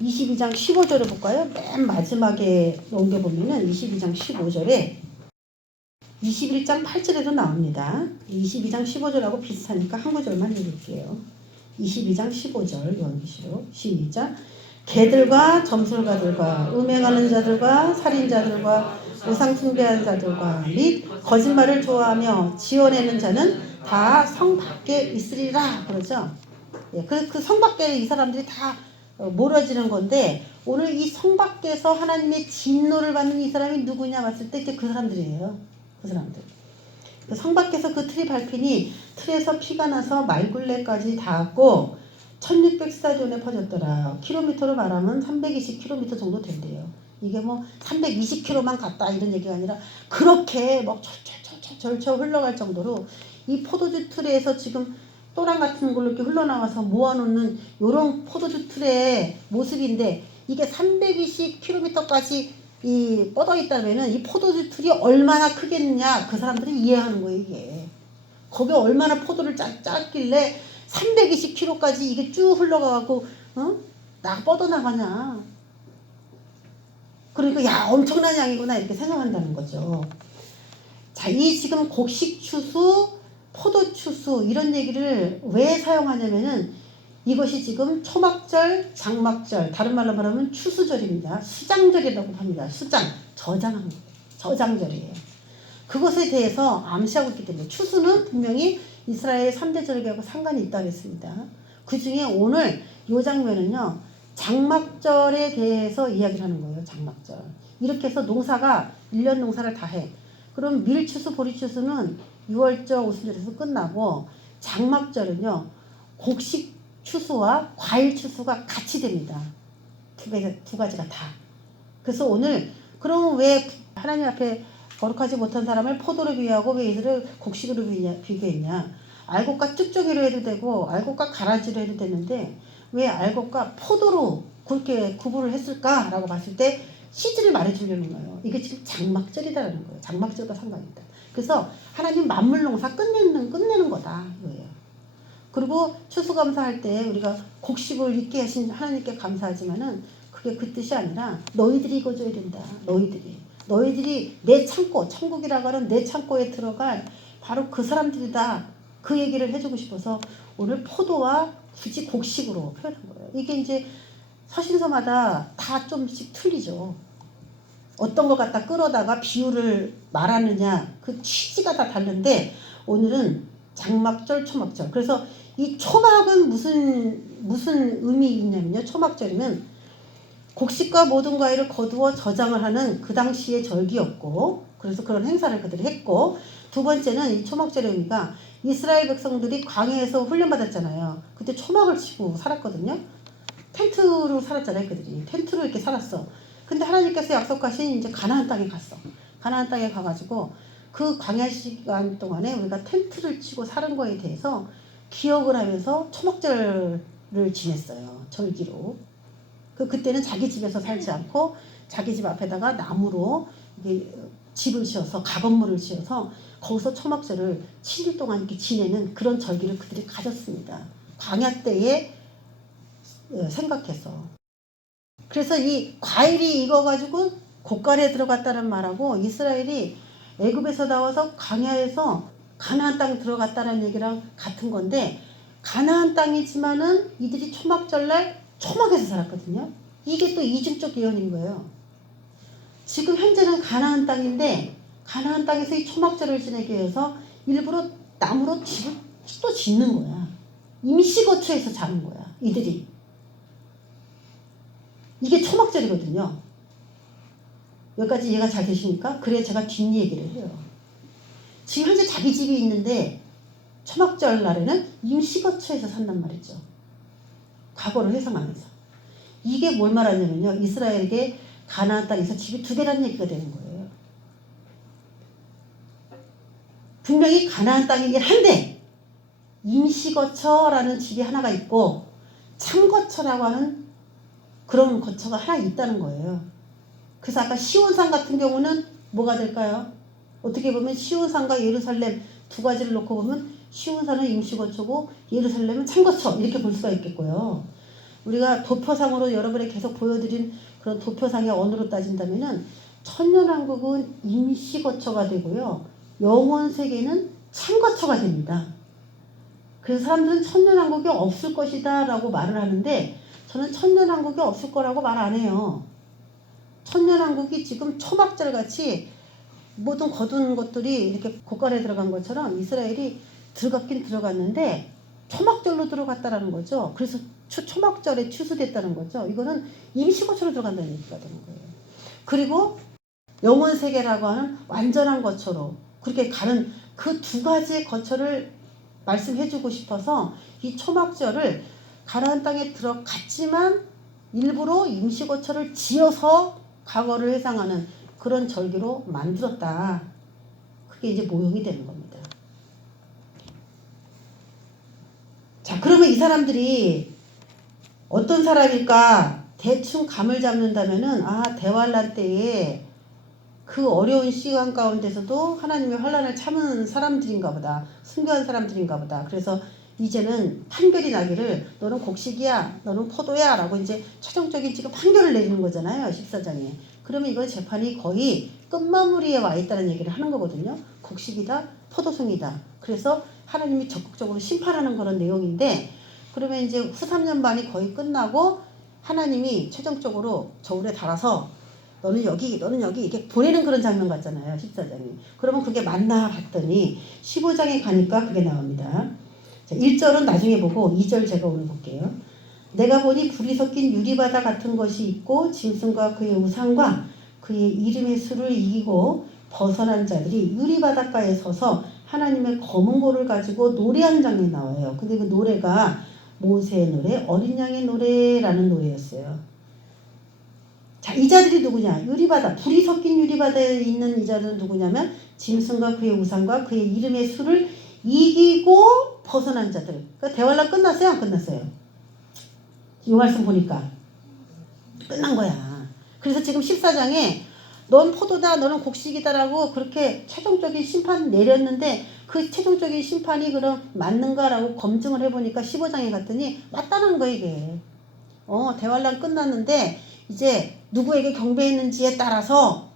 22장 15절을 볼까요? 맨 마지막에 넘겨보면은 22장 15절에 21장 8절에도 나옵니다. 22장 15절하고 비슷하니까 한 구절만 읽을게요. 22장 15절 요한계시록 시작. 개들과 점술가들과 음행하는 자들과 살인자들과 우상 숭배하는 자들과 및 거짓말을 좋아하며 지어내는 자는 다 성 밖에 있으리라 그러죠. 예, 그 성 밖에 이 사람들이 다 몰아지는 건데 오늘 이 성 밖에서 하나님의 진노를 받는 이 사람이 누구냐 봤을 때 그 사람들이에요. 그 사람들. 그 성 밖에서 그 틀이 밟히니 틀에서 피가 나서 말굴레까지 닿았고 1600스타디온에 퍼졌더라. 킬로미터로 말하면 320km 정도 된대요. 이게 뭐 320km만 갔다 이런 얘기가 아니라 그렇게 막 절철 흘러갈 정도로 이 포도주 틀에서 지금 또랑 같은 걸로 이렇게 흘러나와서 모아놓는 요런 포도주 틀의 모습인데 이게 320km까지 이 뻗어 있다면은 이 포도주 틀이 얼마나 크겠느냐 그 사람들이 이해하는 거예요 이게. 거기에 얼마나 포도를 짰길래 320km까지 이게 쭉 흘러가고 나 뻗어나가냐. 그러니까 야 엄청난 양이구나 이렇게 생각한다는 거죠. 자, 이 지금 곡식추수, 포도추수 이런 얘기를 왜 사용하냐면은 이것이 지금 초막절, 장막절, 다른 말로 말하면 추수절입니다. 수장절이라고 합니다. 수장, 저장하는 거예요. 저장절이에요. 그것에 대해서 암시하고 있기 때문에 추수는 분명히 이스라엘 3대 절기하고 상관이 있다고 했습니다. 그 중에 오늘 이 장면은요. 장막절에 대해서 이야기를 하는 거예요. 장막절. 이렇게 해서 농사가 1년 농사를 다 해. 그럼 밀추수, 보리추수는 6월절, 오순절에서 끝나고 장막절은요. 곡식 추수와 과일 추수가 같이 됩니다. 두 가지가 다. 그래서 오늘 그럼 왜 하나님 앞에 거룩하지 못한 사람을 포도로 비유하고 왜 이들을 곡식으로 비교했냐. 알곡과 쭉쭉이로 해도 되고 알곡과 가라지로 해도 되는데 왜 알곡과 포도로 그렇게 구분을 했을까라고 봤을 때 시즌을 말해주려는 거예요. 이게 지금 장막절이라는 거예요. 장막절과 상관이 있다. 그래서 하나님 만물 농사 끝내는 거다 이거예요. 그리고 추수감사할 때 우리가 곡식을 있게 하신 하나님께 감사하지만은 그게 그 뜻이 아니라 너희들이 이거줘야 된다. 너희들이 내 창고, 천국이라고 하는 내 창고에 들어갈 바로 그 사람들이다. 그 얘기를 해주고 싶어서 오늘 포도와 굳이 곡식으로 표현한 거예요. 이게 이제 서신서마다 다 좀씩 틀리죠. 어떤 걸 갖다 끌어다가 비유를 말하느냐 그 취지가 다 다른데 오늘은 장막절, 초막절. 그래서 이 초막은 무슨 의미 있냐면요. 초막절이면 곡식과 모든 과일을 거두어 저장을 하는 그 당시의 절기였고 그래서 그런 행사를 그들이 했고 두 번째는 이 초막절의 의미가 이스라엘 백성들이 광야에서 훈련받았잖아요. 그때 초막을 치고 살았거든요. 텐트로 살았잖아요. 그들이 텐트로 이렇게 살았어. 근데 하나님께서 약속하신 이제 가나안 땅에 갔어. 가나안 땅에 가가지고 그 광야 시간 동안에 우리가 텐트를 치고 사는 거에 대해서 기억을 하면서 초막절을 지냈어요. 절기로. 그때는 자기 집에서 살지 않고 자기 집 앞에다가 나무로 이게 집을 지어서 가건물을 지어서 거기서 초막절을 7일 동안 이렇게 지내는 그런 절기를 그들이 가졌습니다. 광야 때에 생각해서. 그래서 이 과일이 익어가지고 곡간에 들어갔다는 말하고 이스라엘이 애굽에서 나와서 광야에서 가나안 땅 들어갔다는 얘기랑 같은 건데 가나안 땅이지만은 이들이 초막절날 초막에서 살았거든요. 이게 또 이중적 예언인 거예요. 지금 현재는 가나안 땅인데 가나안 땅에서 이 초막절을 지내기 위해서 일부러 나무로 집을 또 짓는 거야. 임시거처에서 자는 거야. 이들이. 이게 초막절이거든요. 여기까지 이해가 잘 되십니까? 그래 제가 뒷얘기를 해요. 지금 현재 자기 집이 있는데 초막절 날에는 임시거처에서 산단 말이죠. 과거를 회상하면서. 이게 뭘 말하냐면요. 이스라엘에게 가나안 땅에서 집이 두 개라는 얘기가 되는 거예요. 분명히 가나안 땅이긴 한데 임시거처라는 집이 하나가 있고 참거처라고 하는 그런 거처가 하나 있다는 거예요. 그래서 아까 시온산 같은 경우는 뭐가 될까요? 어떻게 보면 시온산과 예루살렘 두 가지를 놓고 보면 시온산은 임시거처고 예루살렘은 참거처 이렇게 볼 수가 있겠고요. 우리가 도표상으로 여러분에 계속 보여드린 그런 도표상의 언어로 따진다면은 천년왕국은 임시거처가 되고요. 영원 세계는 참거처가 됩니다. 그래서 사람들은 천년왕국이 없을 것이다 라고 말을 하는데 저는 천년왕국이 없을 거라고 말 안 해요. 천년왕국이 지금 초막절 같이 모든 거둔 것들이 이렇게 고갈에 들어간 것처럼 이스라엘이 들어갔긴 들어갔는데 초막절로 들어갔다라는 거죠. 그래서 초막절에 취소됐다는 거죠. 이거는 임시거처로 들어간다는 얘기가 되는 거예요. 그리고 영원 세계라고 하는 완전한 거처로 그렇게 가는 그 두 가지의 거처를 말씀해주고 싶어서 이 초막절을 가나안 땅에 들어갔지만 일부러 임시거처를 지어서 과거를 회상하는 그런 절기로 만들었다. 그게 이제 모형이 되는 겁니다. 자, 그러면 이 사람들이 어떤 사람일까 대충 감을 잡는다면은 대환란 때에 그 어려운 시간 가운데서도 하나님의 환란을 참은 사람들인가 보다. 순교한 사람들인가 보다. 그래서 이제는 판결이 나기를 너는 곡식이야, 너는 포도야 라고 이제 최종적인 지금 판결을 내리는 거잖아요. 14장에. 그러면 이건 재판이 거의 끝마무리에 와 있다는 얘기를 하는 거거든요. 곡식이다, 포도송이다. 그래서 하나님이 적극적으로 심판하는 그런 내용인데 그러면 이제 후 3년 반이 거의 끝나고 하나님이 최종적으로 저울에 달아서 너는 여기, 너는 여기 이렇게 보내는 그런 장면 같잖아요. 14장이. 그러면 그게 맞나 봤더니 15장에 가니까 그게 나옵니다. 자, 1절은 나중에 보고 2절 제가 오늘 볼게요. 내가 보니 불이 섞인 유리바다 같은 것이 있고 짐승과 그의 우상과 그의 이름의 수를 이기고 벗어난 자들이 유리바닷가에 서서 하나님의 검은 고를 가지고 노래하는 장면이 나와요. 근데 그 노래가 모세의 노래, 어린 양의 노래라는 노래였어요. 자, 이 자들이 누구냐? 유리바다, 불이 섞인 유리바다에 있는 이 자들은 누구냐면 짐승과 그의 우상과 그의 이름의 수를 이기고 벗어난 자들. 그러니까 대환란 끝났어요? 안 끝났어요? 이 말씀 보니까 끝난 거야. 그래서 지금 14장에 넌 포도다, 너는 곡식이다라고 그렇게 최종적인 심판 내렸는데 그 최종적인 심판이 그럼 맞는가라고 검증을 해보니까 15장에 갔더니 맞다는 거야 이게. 대환란 끝났는데 이제 누구에게 경배했는지에 따라서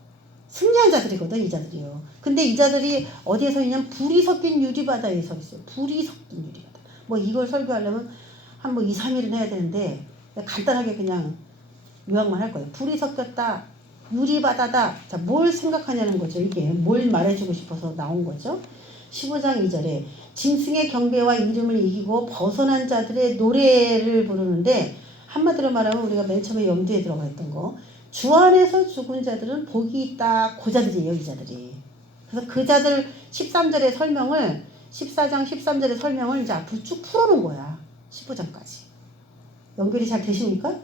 승리한 자들이거든, 이 자들이요. 근데 이 자들이 어디에 서 있냐면 불이 섞인 유리바다에 서 있어요. 불이 섞인 유리바다. 뭐 이걸 설교하려면 한 2, 3일은 해야 되는데 간단하게 그냥 요약만 할 거예요. 불이 섞였다. 유리바다다. 자, 뭘 생각하냐는 거죠. 이게 뭘 말해주고 싶어서 나온 거죠. 15장 2절에 짐승의 경배와 이름을 이기고 벗어난 자들의 노래를 부르는데 한마디로 말하면 우리가 맨 처음에 염두에 들어가 있던 거 주 안에서 죽은 자들은 복이 있다. 그 자들이에요. 이 자들이. 그래서 그 자들 13절의 설명을 14장 13절의 설명을 이제 앞으로 쭉 풀어놓은 거야. 15장까지. 연결이 잘 되십니까?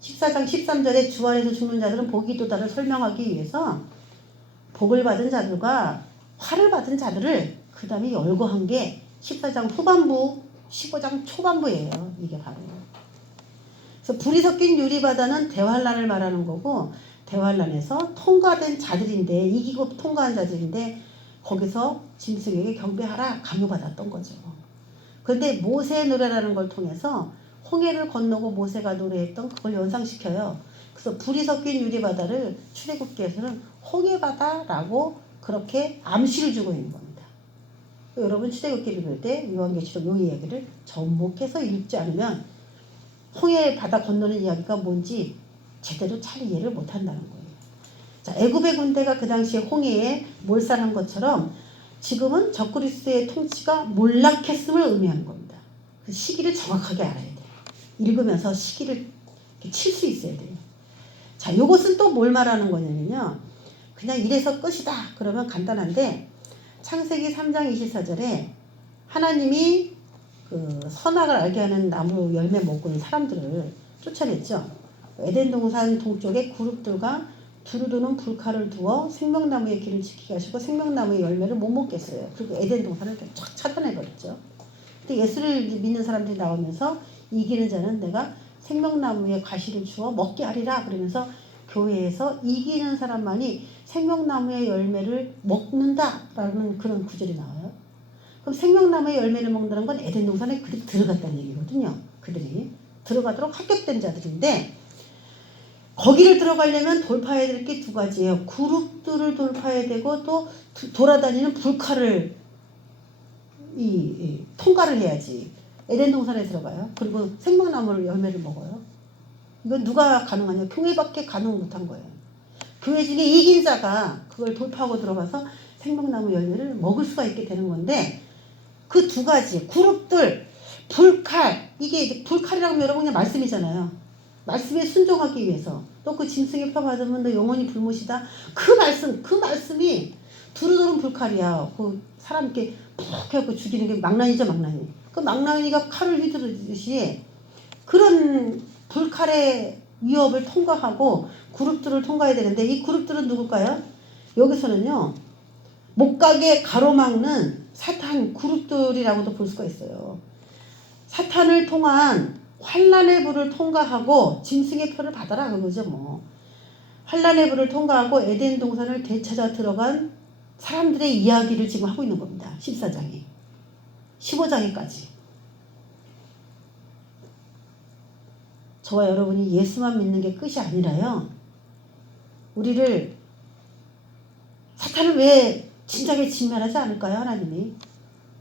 14장 13절에 주 안에서 죽는 자들은 복이 있도다를 설명하기 위해서 복을 받은 자들과 화를 받은 자들을 그 다음에 열거한 게 14장 후반부 15장 초반부예요. 이게 바로. 그래서 불이 섞인 유리바다는 대환란을 말하는 거고 대환란에서 통과된 자들인데 이기고 통과한 자들인데 거기서 짐승에게 경배하라 강요받았던 거죠. 그런데 모세의 노래라는 걸 통해서 홍해를 건너고 모세가 노래했던 그걸 연상시켜요. 그래서 불이 섞인 유리바다를 출애굽기에서는 홍해바다라고 그렇게 암시를 주고 있는 겁니다. 여러분 출애굽기를 읽을 때 요한계시록 요 이야기를 접목해서 읽지 않으면 홍해 바다 건너는 이야기가 뭔지 제대로 잘 이해를 못한다는 거예요. 자, 애굽의 군대가 그 당시에 홍해에 몰살한 것처럼 지금은 적그리스도의 통치가 몰락했음을 의미하는 겁니다. 그 시기를 정확하게 알아야 돼요. 읽으면서 시기를 칠 수 있어야 돼요. 자, 요것은 또 뭘 말하는 거냐면요. 그냥 이래서 끝이다. 그러면 간단한데 창세기 3장 24절에 하나님이 그 선악을 알게 하는 나무 열매 먹은 사람들을 쫓아냈죠. 에덴 동산 동쪽에 그룹들과 두루두는 불칼을 두어 생명나무의 길을 지키게 하시고 생명나무의 열매를 못 먹겠어요. 그리고 에덴 동산을 쫙 차단해버렸죠. 근데 예수를 믿는 사람들이 나오면서 이기는 자는 내가 생명나무의 과실을 주어 먹게 하리라 그러면서 교회에서 이기는 사람만이 생명나무의 열매를 먹는다라는 그런 구절이 나와요. 그럼 생명나무의 열매를 먹는다는 건 에덴 동산에 그들이 들어갔다는 얘기거든요. 그들이 들어가도록 합격된 자들인데 거기를 들어가려면 돌파해야 될 게 두 가지예요. 그룹들을 돌파해야 되고 또 돌아다니는 불칼을 통과를 해야지 에덴 동산에 들어가요. 그리고 생명나무를 열매를 먹어요. 이건 누가 가능하냐? 교회밖에 가능 못한 거예요. 교회 중에 이긴 자가 그걸 돌파하고 들어가서 생명나무 열매를 먹을 수가 있게 되는 건데, 그 두 가지 그룹들 불칼, 이게 이제 불칼이라고 하면 여러분 그냥 말씀이잖아요. 말씀에 순종하기 위해서. 또 그 짐승의 표 받으면 너 영원히 불못이다. 그 말씀이 두루두루 불칼이야. 그 사람 이렇게 푹 해갖고 죽이는 게 망나니죠, 망나니. 그 망나니가 칼을 휘두르듯이 그런 불칼의 위협을 통과하고 그룹들을 통과해야 되는데, 이 그룹들은 누굴까요? 여기서는요, 못 가게 가로막는 사탄 그룹들이라고도 볼 수가 있어요. 사탄을 통한 환란의 불을 통과하고 짐승의 표를 받아라 그거죠 뭐. 환란의 불을 통과하고 에덴 동산을 되찾아 들어간 사람들의 이야기를 지금 하고 있는 겁니다. 14장이 15장에까지. 저와 여러분이 예수만 믿는 게 끝이 아니라요, 우리를 사탄을 왜 진작에 진멸하지 않을까요? 하나님이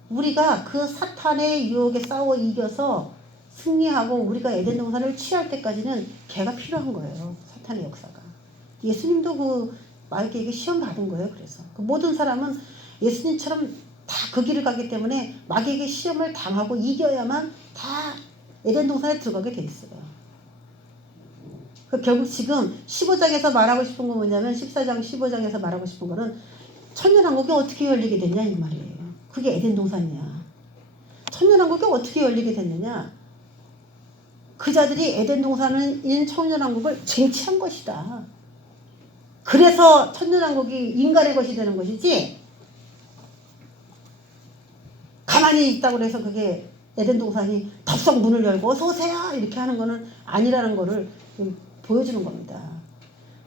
우리가 그 사탄의 유혹에 싸워 이겨서 승리하고 우리가 에덴 동산을 취할 때까지는 걔가 필요한 거예요. 사탄의 역사가. 예수님도 그 마귀에게 시험 받은 거예요. 그래서 그 모든 사람은 예수님처럼 다 그 길을 가기 때문에 마귀에게 시험을 당하고 이겨야만 다 에덴 동산에 들어가게 돼 있어요. 그 결국 지금 15장에서 말하고 싶은 건 뭐냐면, 14장 15장에서 말하고 싶은 거는 천년왕국이 어떻게 열리게 됐냐 이 말이에요. 그게 에덴 동산이야. 천년왕국이 어떻게 열리게 됐느냐, 그 자들이 에덴 동산인 천년왕국을 쟁취한 것이다. 그래서 천년왕국이 인간의 것이 되는 것이지, 가만히 있다고 해서 그게 에덴 동산이 덥석 문을 열고 어서 오세요 이렇게 하는 거는 아니라는 거를 보여주는 겁니다.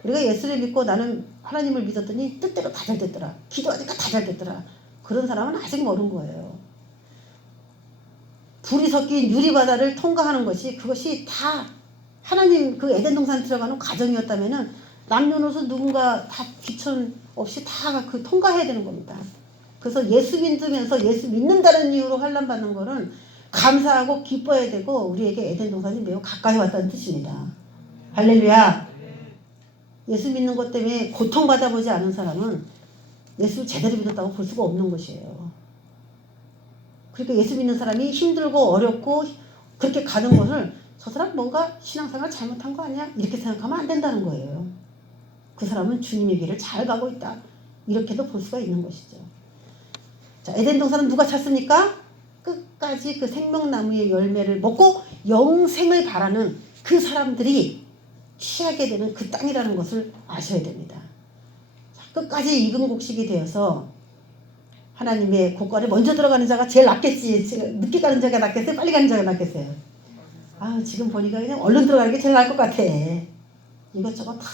우리가 예수를 믿고 나는 하나님을 믿었더니 뜻대로 다 잘 됐더라, 기도하니까 다 잘 됐더라, 그런 사람은 아직 모르는 거예요. 불이 섞인 유리바다를 통과하는 것이, 그것이 다 하나님 그 에덴 동산 들어가는 과정이었다면은 남녀노소 누군가 다 귀천 없이 다 그 통과해야 되는 겁니다. 그래서 예수 믿으면서 예수 믿는다는 이유로 환난 받는 거는 감사하고 기뻐해야 되고, 우리에게 에덴 동산이 매우 가까이 왔다는 뜻입니다. 할렐루야. 예수 믿는 것 때문에 고통받아보지 않은 사람은 예수를 제대로 믿었다고 볼 수가 없는 것이에요. 그러니까 예수 믿는 사람이 힘들고 어렵고 그렇게 가는 것을 저 사람 뭔가 신앙생활 잘못한 거 아니야? 이렇게 생각하면 안 된다는 거예요. 그 사람은 주님의 길을 잘 가고 있다, 이렇게도 볼 수가 있는 것이죠. 자, 에덴 동산은 누가 찾습니까? 끝까지 그 생명나무의 열매를 먹고 영생을 바라는 그 사람들이 취하게 되는 그 땅이라는 것을 아셔야 됩니다. 자, 끝까지 익은 곡식이 되어서 하나님의 국가에 먼저 들어가는 자가 제일 낫겠지. 늦게 가는 자가 낫겠어요? 빨리 가는 자가 낫겠어요? 아, 지금 보니까 그냥 얼른 들어가는 게 제일 나을 것 같아. 이것저것 다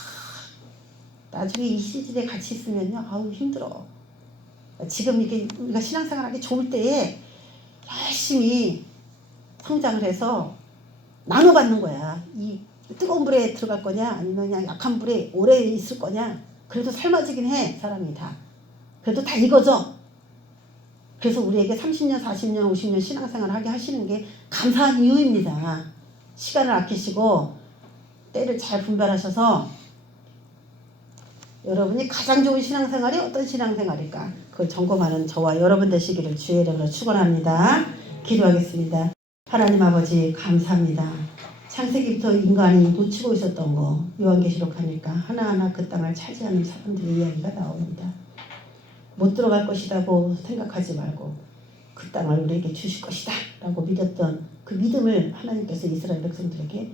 나중에 이 시즌에 같이 있으면요, 아우 힘들어. 지금 이게 우리가 신앙생활하기 좋을 때에 열심히 성장을 해서 나눠받는 거야. 이 뜨거운 불에 들어갈 거냐, 아니면 그냥 약한 불에 오래 있을 거냐. 그래도 삶아지긴 해, 사람이 다. 그래도 다 익어져. 그래서 우리에게 30년, 40년, 50년 신앙생활을 하게 하시는 게 감사한 이유입니다. 시간을 아끼시고 때를 잘 분별하셔서 여러분이 가장 좋은 신앙생활이 어떤 신앙생활일까, 그걸 점검하는 저와 여러분 되시기를 주의 이름으로 축원합니다. 기도하겠습니다. 하나님 아버지 감사합니다. 창세기부터 인간이 놓치고 있었던 거 요한계시록 하니까 하나하나 그 땅을 차지하는 사람들의 이야기가 나옵니다. 못 들어갈 것이라고 생각하지 말고 그 땅을 우리에게 주실 것이다 라고 믿었던 그 믿음을 하나님께서 이스라엘 백성들에게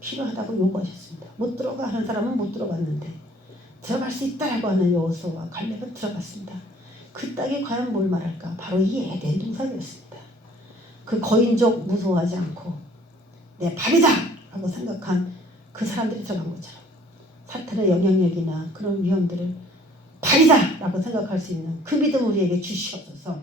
필요하다고 요구하셨습니다. 못 들어가 하는 사람은 못 들어갔는데 들어갈 수 있다라고 하는 여호수아와 갈렙은 들어갔습니다. 그 땅이 과연 뭘 말할까? 바로 이 에덴 동산이었습니다. 그 거인족 무서워하지 않고 내 밥이다 라고 생각한 그 사람들이 들어간 것처럼 사탄의 영향력이나 그런 위험들을 밥이다 라고 생각할 수 있는 그 믿음 우리에게 주시옵소서.